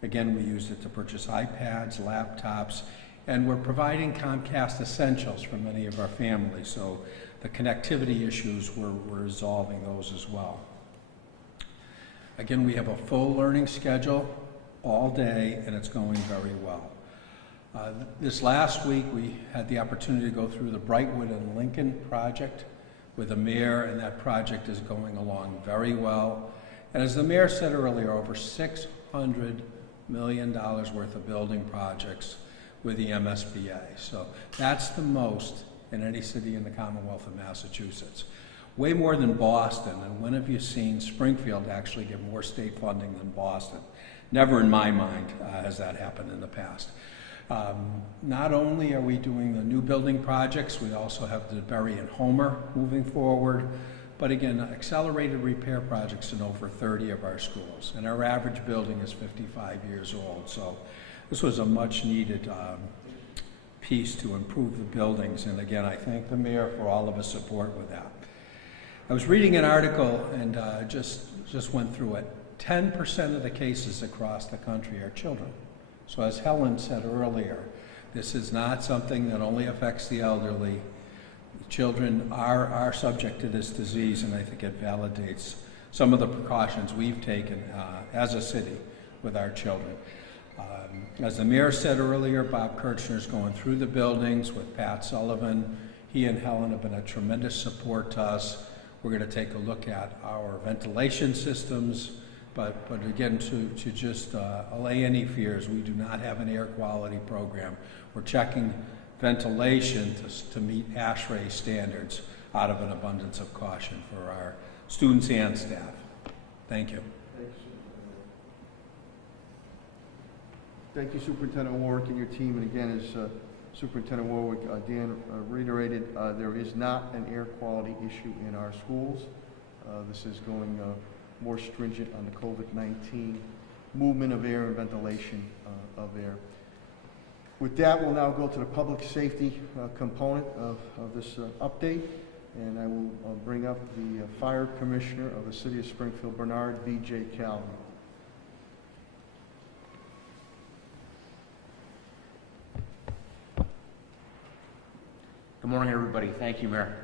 Again, we used it to purchase iPads, laptops, and we're providing Comcast Essentials for many of our families. So the connectivity issues, we're resolving those as well. Again, we have a full learning schedule all day, and it's going very well. This last week, we had the opportunity to go through the Brightwood and Lincoln project with the mayor, and that project is going along very well. And as the mayor said earlier, over $600 million worth of building projects with the MSBA. So that's the most in any city in the Commonwealth of Massachusetts. Way more than Boston, and when have you seen Springfield actually get more state funding than Boston? Never in my mind has that happened in the past. Not only are we doing the new building projects, we also have the Berry and Homer moving forward, but again, accelerated repair projects in over 30 of our schools, and our average building is 55 years old. So this was a much needed piece to improve the buildings, and again, I thank the mayor for all of his support with that. I was reading an article and just went through it. 10% of the cases across the country are children. So as Helen said earlier, this is not something that only affects the elderly. Children are subject to this disease, and I think it validates some of the precautions we've taken as a city with our children. As the mayor said earlier, Bob Kirchner's going through the buildings with Pat Sullivan. He and Helen have been a tremendous support to us. We're going to take a look at our ventilation systems, but again, to just allay any fears, we do not have an air quality program. We're checking ventilation to meet ASHRAE standards out of an abundance of caution for our students and staff. Thank you. Thank you, Superintendent Warwick and your team. And again, as Superintendent Warwick, Dan reiterated, there is not an air quality issue in our schools. This is going more stringent on the COVID-19 movement of air and ventilation of air. With that, we'll now go to the public safety component of this update, and I will bring up the Fire Commissioner of the City of Springfield, Bernard B.J. Calvin. Good morning, everybody. Thank you, Mayor.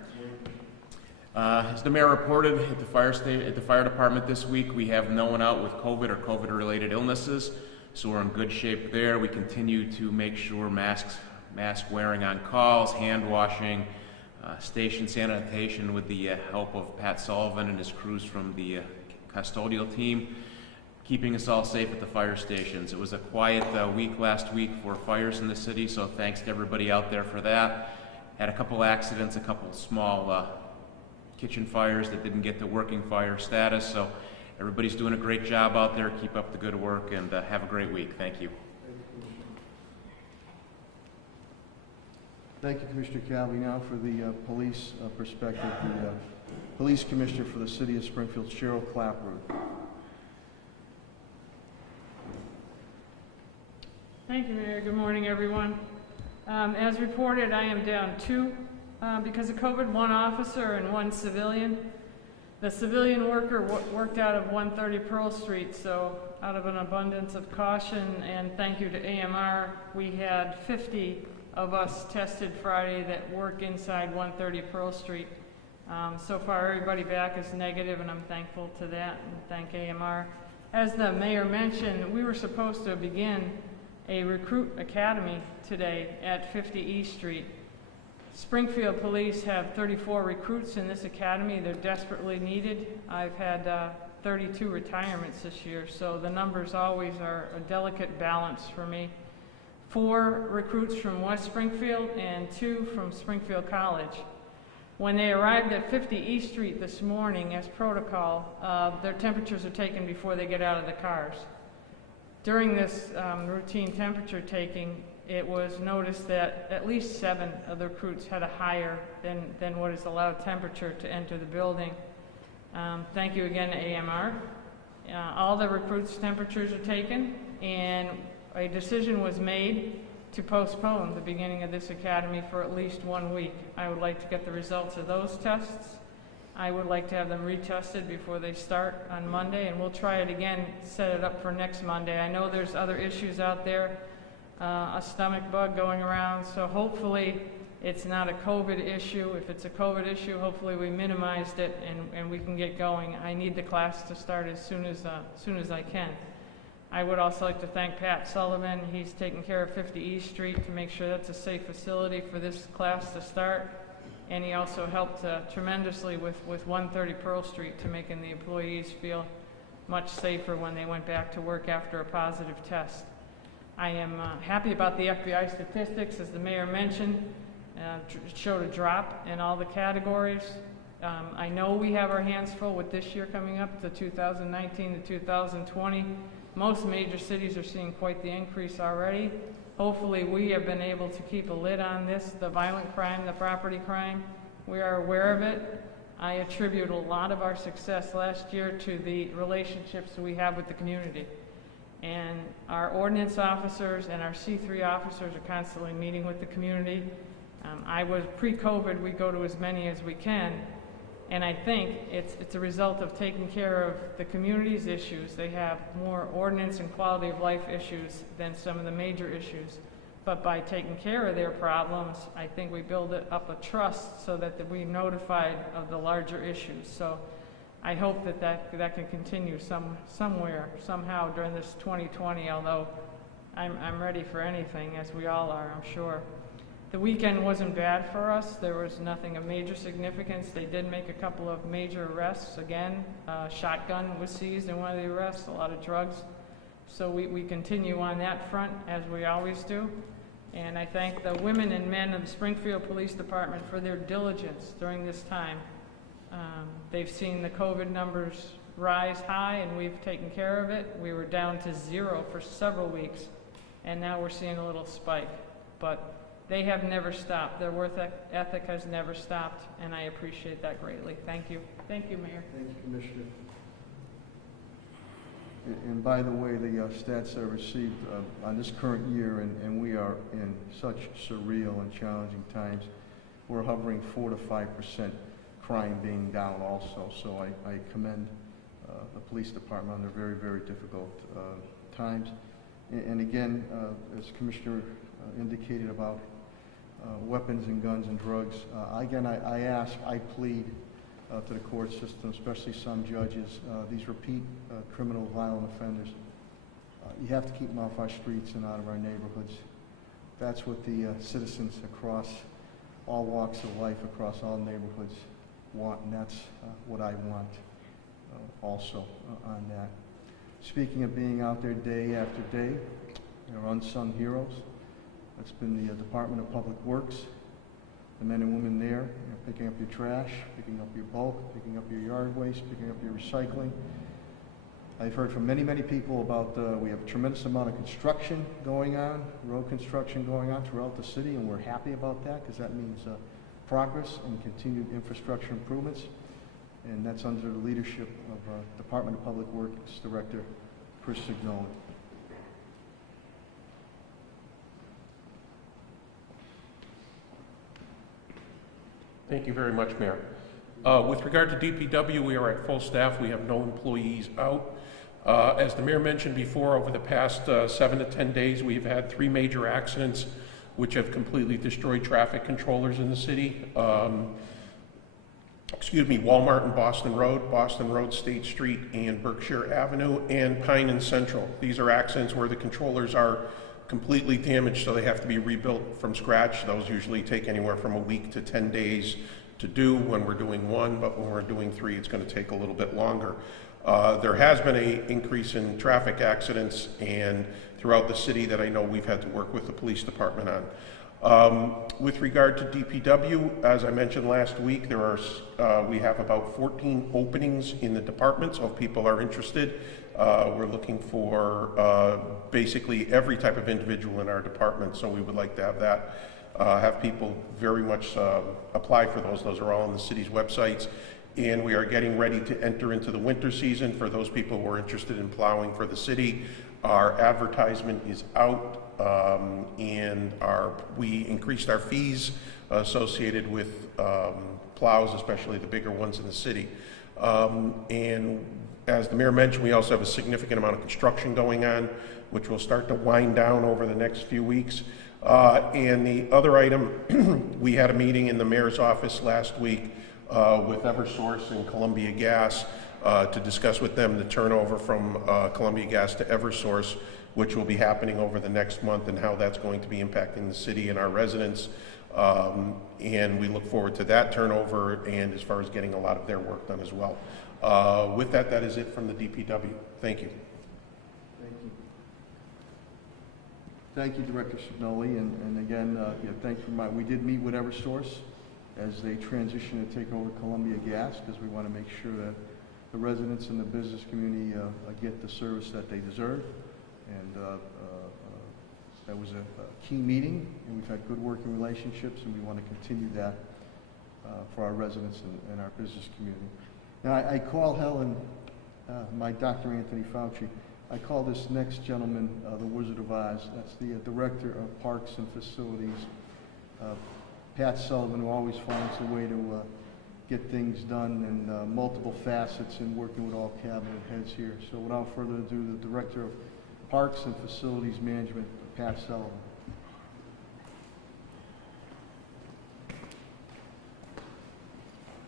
As the mayor reported at the fire department this week, we have no one out with COVID or COVID-related illnesses, so we're in good shape there. We continue to make sure mask wearing on calls, hand washing, station sanitation with the help of Pat Sullivan and his crews from the custodial team, keeping us all safe at the fire stations. It was a quiet week last week for fires in the city, so thanks to everybody out there for that. Had a couple accidents, a couple small kitchen fires that didn't get to working fire status, so everybody's doing a great job out there. Keep up the good work and have a great week. Thank you. Thank you, Commissioner Calvi. Now for the police perspective, the Police Commissioner for the City of Springfield, Cheryl Clapper. Thank you, Mayor. Good morning, everyone. As reported, I am down 2 because of COVID, 1 officer and 1 civilian. The civilian worker worked out of 130 Pearl Street, so out of an abundance of caution and thank you to AMR, we had 50 of us tested Friday that work inside 130 Pearl Street. So far, everybody back is negative, and I'm thankful to that, and thank AMR. As the mayor mentioned, we were supposed to begin a recruit academy today at 50 East Street. Springfield Police have 34 recruits in this academy. They're desperately needed. I've had 32 retirements this year, so the numbers always are a delicate balance for me. 4 recruits from West Springfield and 2 from Springfield College. When they arrived at 50 East Street this morning, as protocol, their temperatures are taken before they get out of the cars. During this routine temperature taking, it was noticed that at least 7 of the recruits had a higher than what is allowed temperature to enter the building. Thank you again to AMR. All the recruits' temperatures are taken, and a decision was made to postpone the beginning of this academy for at least 1 week. I would like to get the results of those tests. I would like to have them retested before they start on Monday, and we'll try it again, set it up for next Monday. I know there's other issues out there, a stomach bug going around, so hopefully it's not a COVID issue. If it's a COVID issue, hopefully we minimized it and we can get going. I need the class to start as soon as I can. I would also like to thank Pat Sullivan. He's taking care of 50 East Street to make sure that's a safe facility for this class to start. And he also helped tremendously with 130 Pearl Street to making the employees feel much safer when they went back to work after a positive test. I am happy about the FBI statistics, as the mayor mentioned. It showed a drop in all the categories. I know we have our hands full with this year coming up, the 2019 to 2020. Most major cities are seeing quite the increase already. Hopefully we have been able to keep a lid on this, the violent crime, the property crime. We are aware of it. I attribute a lot of our success last year to the relationships we have with the community. And our ordinance officers and our C3 officers are constantly meeting with the community. Pre-COVID, we go to as many as we can. And I think it's a result of taking care of the community's issues. They have more ordinance and quality of life issues than some of the major issues. But by taking care of their problems, I think we build up a trust so that we're notified of the larger issues. So I hope that can continue somewhere, somehow during this 2020, although I'm ready for anything, as we all are, I'm sure. The weekend wasn't bad for us. There was nothing of major significance. They did make a couple of major arrests. Again, a shotgun was seized in one of the arrests, a lot of drugs. So we continue on that front, as we always do. And I thank the women and men of the Springfield Police Department for their diligence during this time. They've seen the COVID numbers rise high, and we've taken care of it. We were down to 0 for several weeks, and now we're seeing a little spike. But they have never stopped. Their work ethic has never stopped, and I appreciate that greatly. Thank you. Thank you, Mayor. Thank you, Commissioner. And by the way, the stats I received on this current year, and we are in such surreal and challenging times, we're hovering 4 to 5% crime being down also. So I commend the police department under very, very difficult times. And again, as Commissioner indicated about weapons and guns and drugs, again, I plead to the court system, especially some judges, these repeat criminal violent offenders, you have to keep them off our streets and out of our neighborhoods. That's what the citizens across all walks of life, across all neighborhoods want, and that's what I want also on that. Speaking of being out there day after day, there are unsung heroes. That's been the Department of Public Works, the men and women there, picking up your trash, picking up your bulk, picking up your yard waste, picking up your recycling. I've heard from many, many people about we have a tremendous amount of construction going on, road construction going on throughout the city, and we're happy about that because that means progress and continued infrastructure improvements. And that's under the leadership of Department of Public Works Director Chris Signoli. Thank you very much, Mayor. With regard to DPW, we are at full staff. We have no employees out. As the Mayor mentioned before, over the past 7 to 10 days, we've had 3 major accidents which have completely destroyed traffic controllers in the city. Walmart and Boston Road, State Street, and Berkshire Avenue, and Pine and Central. These are accidents where the controllers are completely damaged, so they have to be rebuilt from scratch. Those usually take anywhere from a week to 10 days to do when we're doing 1, but when we're doing 3, it's going to take a little bit longer. There has been an increase in traffic accidents and throughout the city that I know we've had to work with the police department on. With regard to DPW, as I mentioned last week, we have about 14 openings in the department, so if people are interested, we're looking for basically every type of individual in our department, so we would like to have people very much apply for those. Those are all on the city's websites. And we are getting ready to enter into the winter season for those people who are interested in plowing for the city. Our advertisement is out, and we increased our fees associated with plows, especially the bigger ones in the city. And as the mayor mentioned, we also have a significant amount of construction going on, which will start to wind down over the next few weeks. And the other item, we had a meeting in the mayor's office last week with Eversource and Columbia Gas to discuss with them the turnover from Columbia Gas to Eversource, which will be happening over the next month, and how that's going to be impacting the city and our residents. And we look forward to that turnover, and as far as getting a lot of their work done as well. With that, that is it from the DPW. Thank you. Thank you. Thank you, Director Signoli, and again, thank you. We did meet with Eversource as they transition to take over Columbia Gas, because we want to make sure that the residents and the business community get the service that they deserve. And that was a key meeting, and we've had good working relationships, and we want to continue that for our residents and our business community. Now, I call Helen, my Dr. Anthony Fauci, I call this next gentleman the Wizard of Oz. That's the Director of Parks and Facilities, Pat Sullivan, who always finds a way to get things done in multiple facets and working with all cabinet heads here. So without further ado, the Director of Parks and Facilities Management, Pat Sullivan.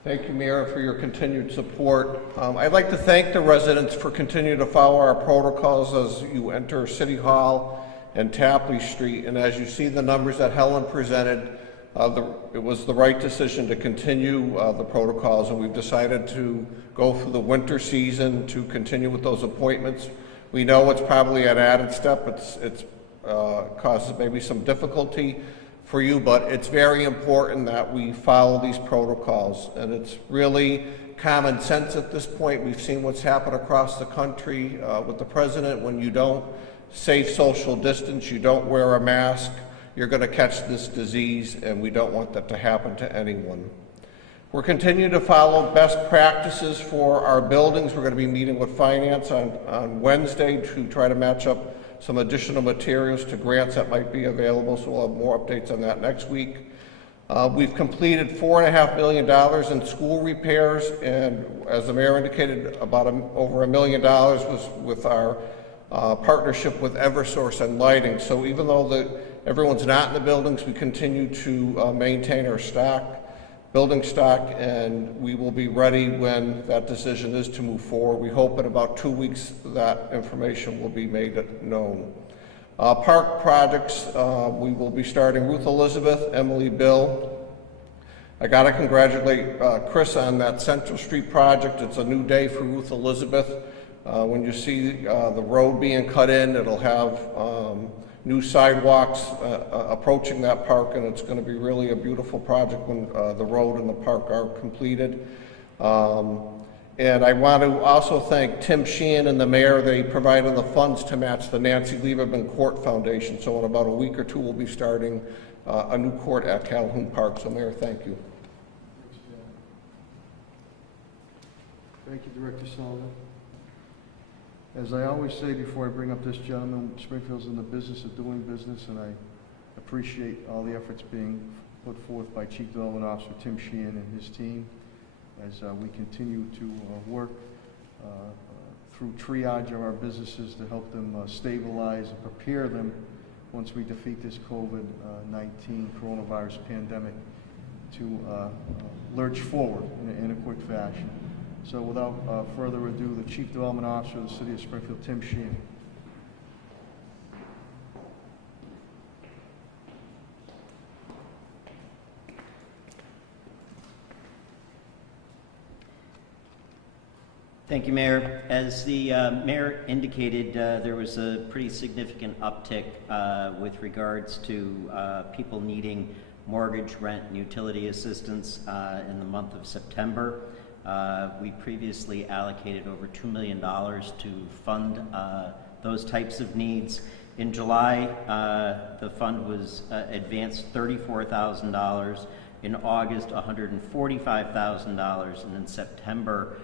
Thank you, Mayor, for your continued support. I'd like to thank the residents for continuing to follow our protocols as you enter City Hall and Tapley Street. And as you see the numbers that Helen presented, it was the right decision to continue the protocols, and we've decided to go through the winter season to continue with those appointments. We know it's probably an added step. It's causes maybe some difficulty for you, but it's very important that we follow these protocols, and it's really common sense at this point. We've seen what's happened across the country with the president. When you don't safe social distance, you don't wear a mask, you're going to catch this disease, and we don't want that to happen to anyone. We're continuing to follow best practices for our buildings. We're going to be meeting with finance on Wednesday to try to match up some additional materials to grants that might be available, so we'll have more updates on that next week. We've completed $4.5 million in school repairs, and as the mayor indicated, about over $1 million was with our partnership with Eversource and lighting. So even though everyone's not in the buildings, we continue to maintain our building stock, and we will be ready when that decision is to move forward. We hope in about 2 weeks that information will be made known. Park projects, we will be starting Ruth Elizabeth, Emily Bill. I got to congratulate Chris on that Central Street project. It's a new day for Ruth Elizabeth. When you see the road being cut in, it'll have new sidewalks approaching that park, and it's going to be really a beautiful project when the road and the park are completed. And I want to also thank Tim Sheehan and the mayor. They provided the funds to match the Nancy Lieberman Court Foundation. So in about a week or two, we'll be starting a new court at Calhoun Park. So Mayor, thank you. Thank you, Director Sullivan. As I always say before I bring up this gentleman, Springfield's in the business of doing business, and I appreciate all the efforts being put forth by Chief Development Officer Tim Sheehan and his team as we continue to work through triage of our businesses to help them stabilize and prepare them once we defeat this COVID-19 coronavirus pandemic to lurch forward in a quick fashion. So without further ado, the Chief Development Officer of the City of Springfield, Tim Sheehan. Thank you, Mayor. As the Mayor indicated, there was a pretty significant uptick with regards to people needing mortgage, rent, and utility assistance in the month of September. We previously allocated over $2 million to fund those types of needs. In July, the fund was advanced $34,000. In August, $145,000, and in September,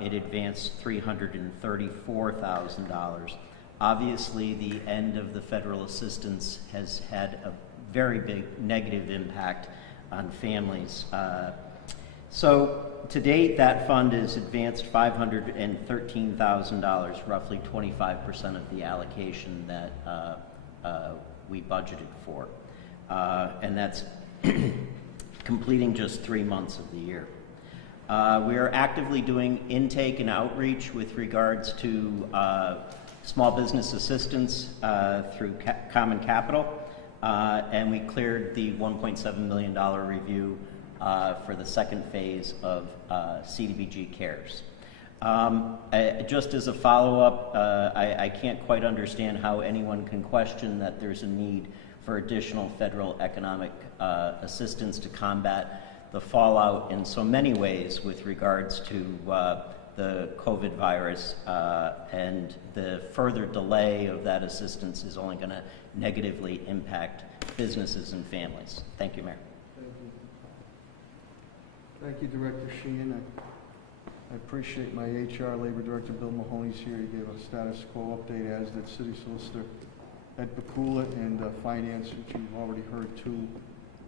it advanced $334,000. Obviously, the end of the federal assistance has had a very big negative impact on families. So to date, that fund has advanced $513,000, roughly 25% of the allocation that we budgeted for. And that's completing just 3 months of the year. We are actively doing intake and outreach with regards to small business assistance through Common Capital, and we cleared the $1.7 million review for the second phase of CDBG Cares. Just as a follow-up, I can't quite understand how anyone can question that there's a need for additional federal economic assistance to combat the fallout in so many ways with regards to the COVID virus, and the further delay of that assistance is only going to negatively impact businesses and families. Thank you, Mayor. Thank you, Director Sheehan. I appreciate my HR Labor Director, Bill Mahoney's here. He gave a status quo update, as did City Solicitor Ed Bakula, and Finance, which you've already heard too,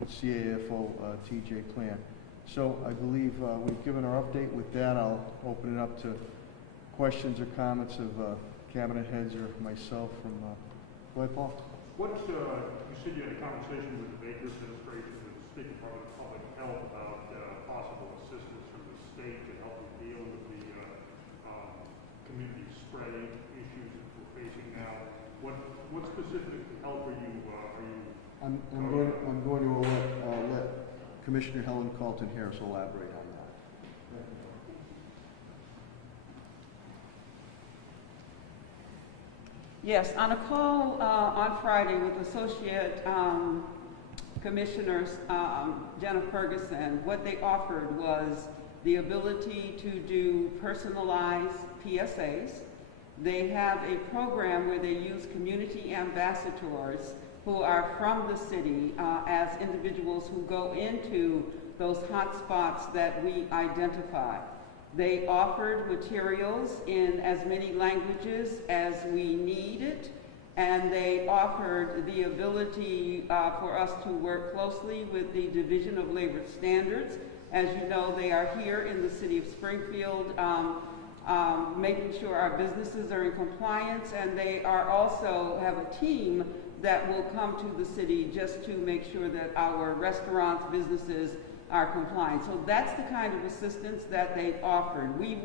CAFO TJ Plant. So I believe we've given our update. With that, I'll open it up to questions or comments of cabinet heads or myself from go ahead, Paul. What you said you had a conversation with the Baker administration and the State Department of Public Health about possible assistance from the state to help you deal with the community spreading issues that we're facing now. What specific help are you? I'm going to let Commissioner Helen Carlton Harris elaborate on that. Yes, on a call on Friday with Associate Commissioners Jenna Ferguson, what they offered was the ability to do personalized PSAs. They have a program where they use community ambassadors who are from the city as individuals who go into those hot spots that we identify. They offered materials in as many languages as we needed, and they offered the ability for us to work closely with the Division of Labor Standards. As you know, they are here in the city of Springfield, making sure our businesses are in compliance, and they are also have a team that will come to the city just to make sure that our restaurants, businesses are compliant. So that's the kind of assistance that they've offered. We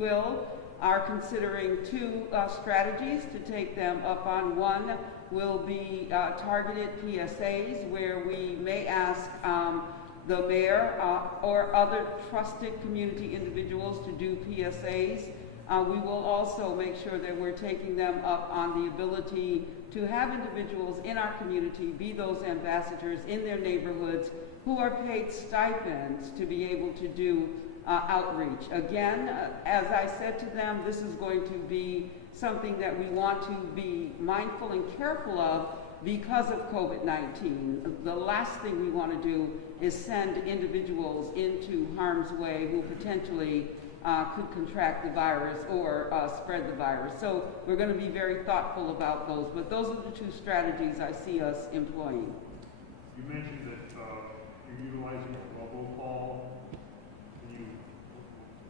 are considering two strategies to take them up on. One will be targeted PSAs, where we may ask the mayor or other trusted community individuals to do PSAs. We will also make sure that we're taking them up on the ability to have individuals in our community be those ambassadors in their neighborhoods who are paid stipends to be able to do outreach. Again, as I said to them, this is going to be something that we want to be mindful and careful of because of COVID-19. The last thing we want to do is send individuals into harm's way who potentially could contract the virus or spread the virus. So we're going to be very thoughtful about those, but those are the two strategies I see us employing. You mentioned that you're utilizing a robocall.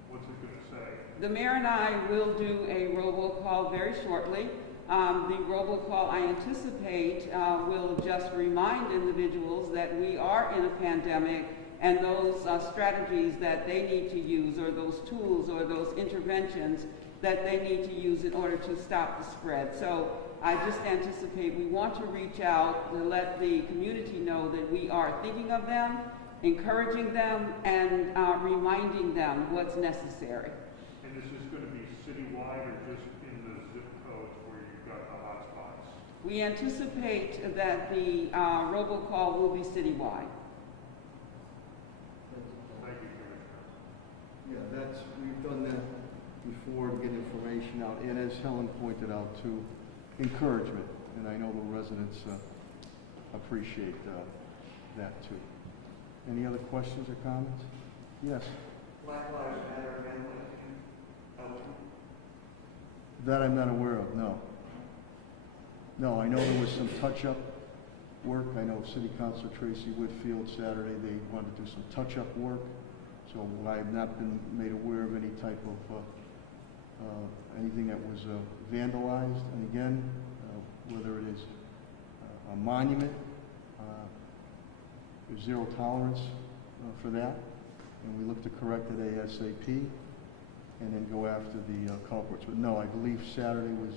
What's it going to say? The mayor and I will do a robocall very shortly. The robocall, I anticipate, will just remind individuals that we are in a pandemic, and those strategies that they need to use, or those tools or those interventions that they need to use in order to stop the spread. So I just anticipate we want to reach out to let the community know that we are thinking of them, encouraging them, and reminding them what's necessary. And this is going to be We anticipate that the robocall will be citywide. Thank you, Commissioner. Yeah, we've done that before to get information out, and as Helen pointed out, too, encouragement, and I know the residents appreciate that too. Any other questions or comments? Yes. Black Lives Matter event last year? That I'm not aware of, no. No, I know there was some touch-up work. I know City Councilor Tracy Whitfield Saturday, they wanted to do some touch-up work. So I have not been made aware of any type of anything that was vandalized. And again, whether it is a monument, there's zero tolerance for that. And we look to correct it ASAP and then go after the culprits. But no, I believe Saturday was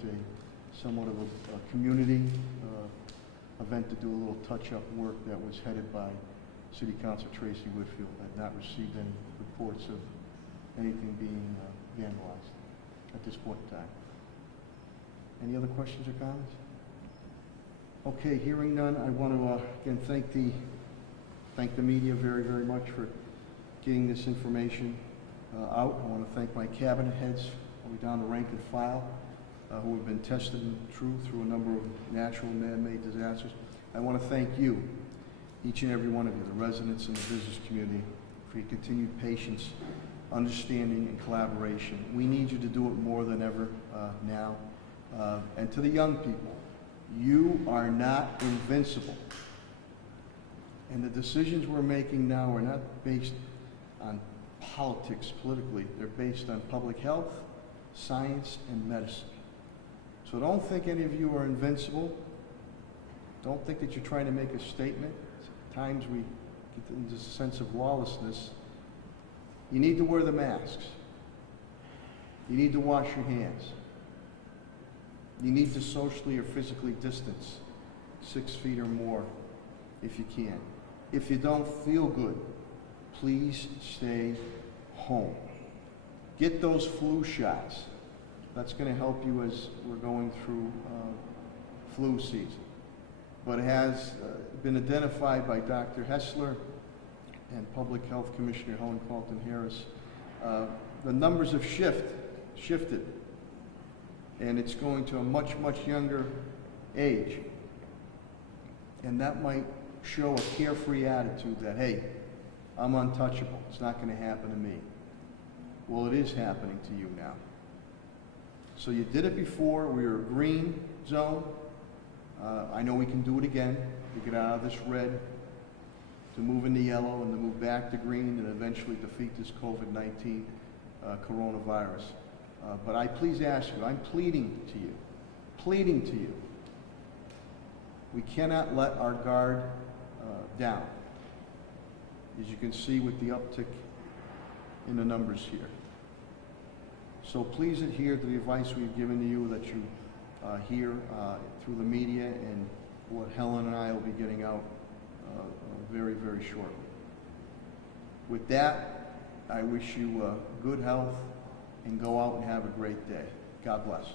somewhat of a community event to do a little touch-up work that was headed by City Councilor Tracy Whitfield. I had not received any reports of anything being vandalized at this point in time. Any other questions or comments? Okay, hearing none, I want to again thank the media very, very much for getting this information out. I want to thank my cabinet heads, all the way down the rank and file, who have been tested and true through a number of natural and man-made disasters. I want to thank you, each and every one of you, the residents and the business community, for your continued patience, understanding, and collaboration. We need you to do it more than ever now. And to the young people, you are not invincible. And the decisions we're making now are not based on politics politically. They're based on public health, science, and medicine. So don't think any of you are invincible. Don't think that you're trying to make a statement. At times we get into a sense of lawlessness. You need to wear the masks. You need to wash your hands. You need to socially or physically distance 6 feet or more if you can. If you don't feel good, please stay home. Get those flu shots. That's going to help you as we're going through flu season. But it has been identified by Dr. Hessler and Public Health Commissioner Helen Carlton Harris. The numbers have shifted, and it's going to a much, much younger age. And that might show a carefree attitude that, hey, I'm untouchable. It's not going to happen to me. Well, it is happening to you now. So you did it before. We were a green zone. I know we can do it again to get out of this red, to move into yellow, and to move back to green, and eventually defeat this COVID-19 coronavirus. But I please ask you, I'm pleading to you. We cannot let our guard down, as you can see with the uptick in the numbers here. So please adhere to the advice we've given to you, that you hear through the media, and what Helen and I will be getting out very, very shortly. With that, I wish you good health, and go out and have a great day. God bless.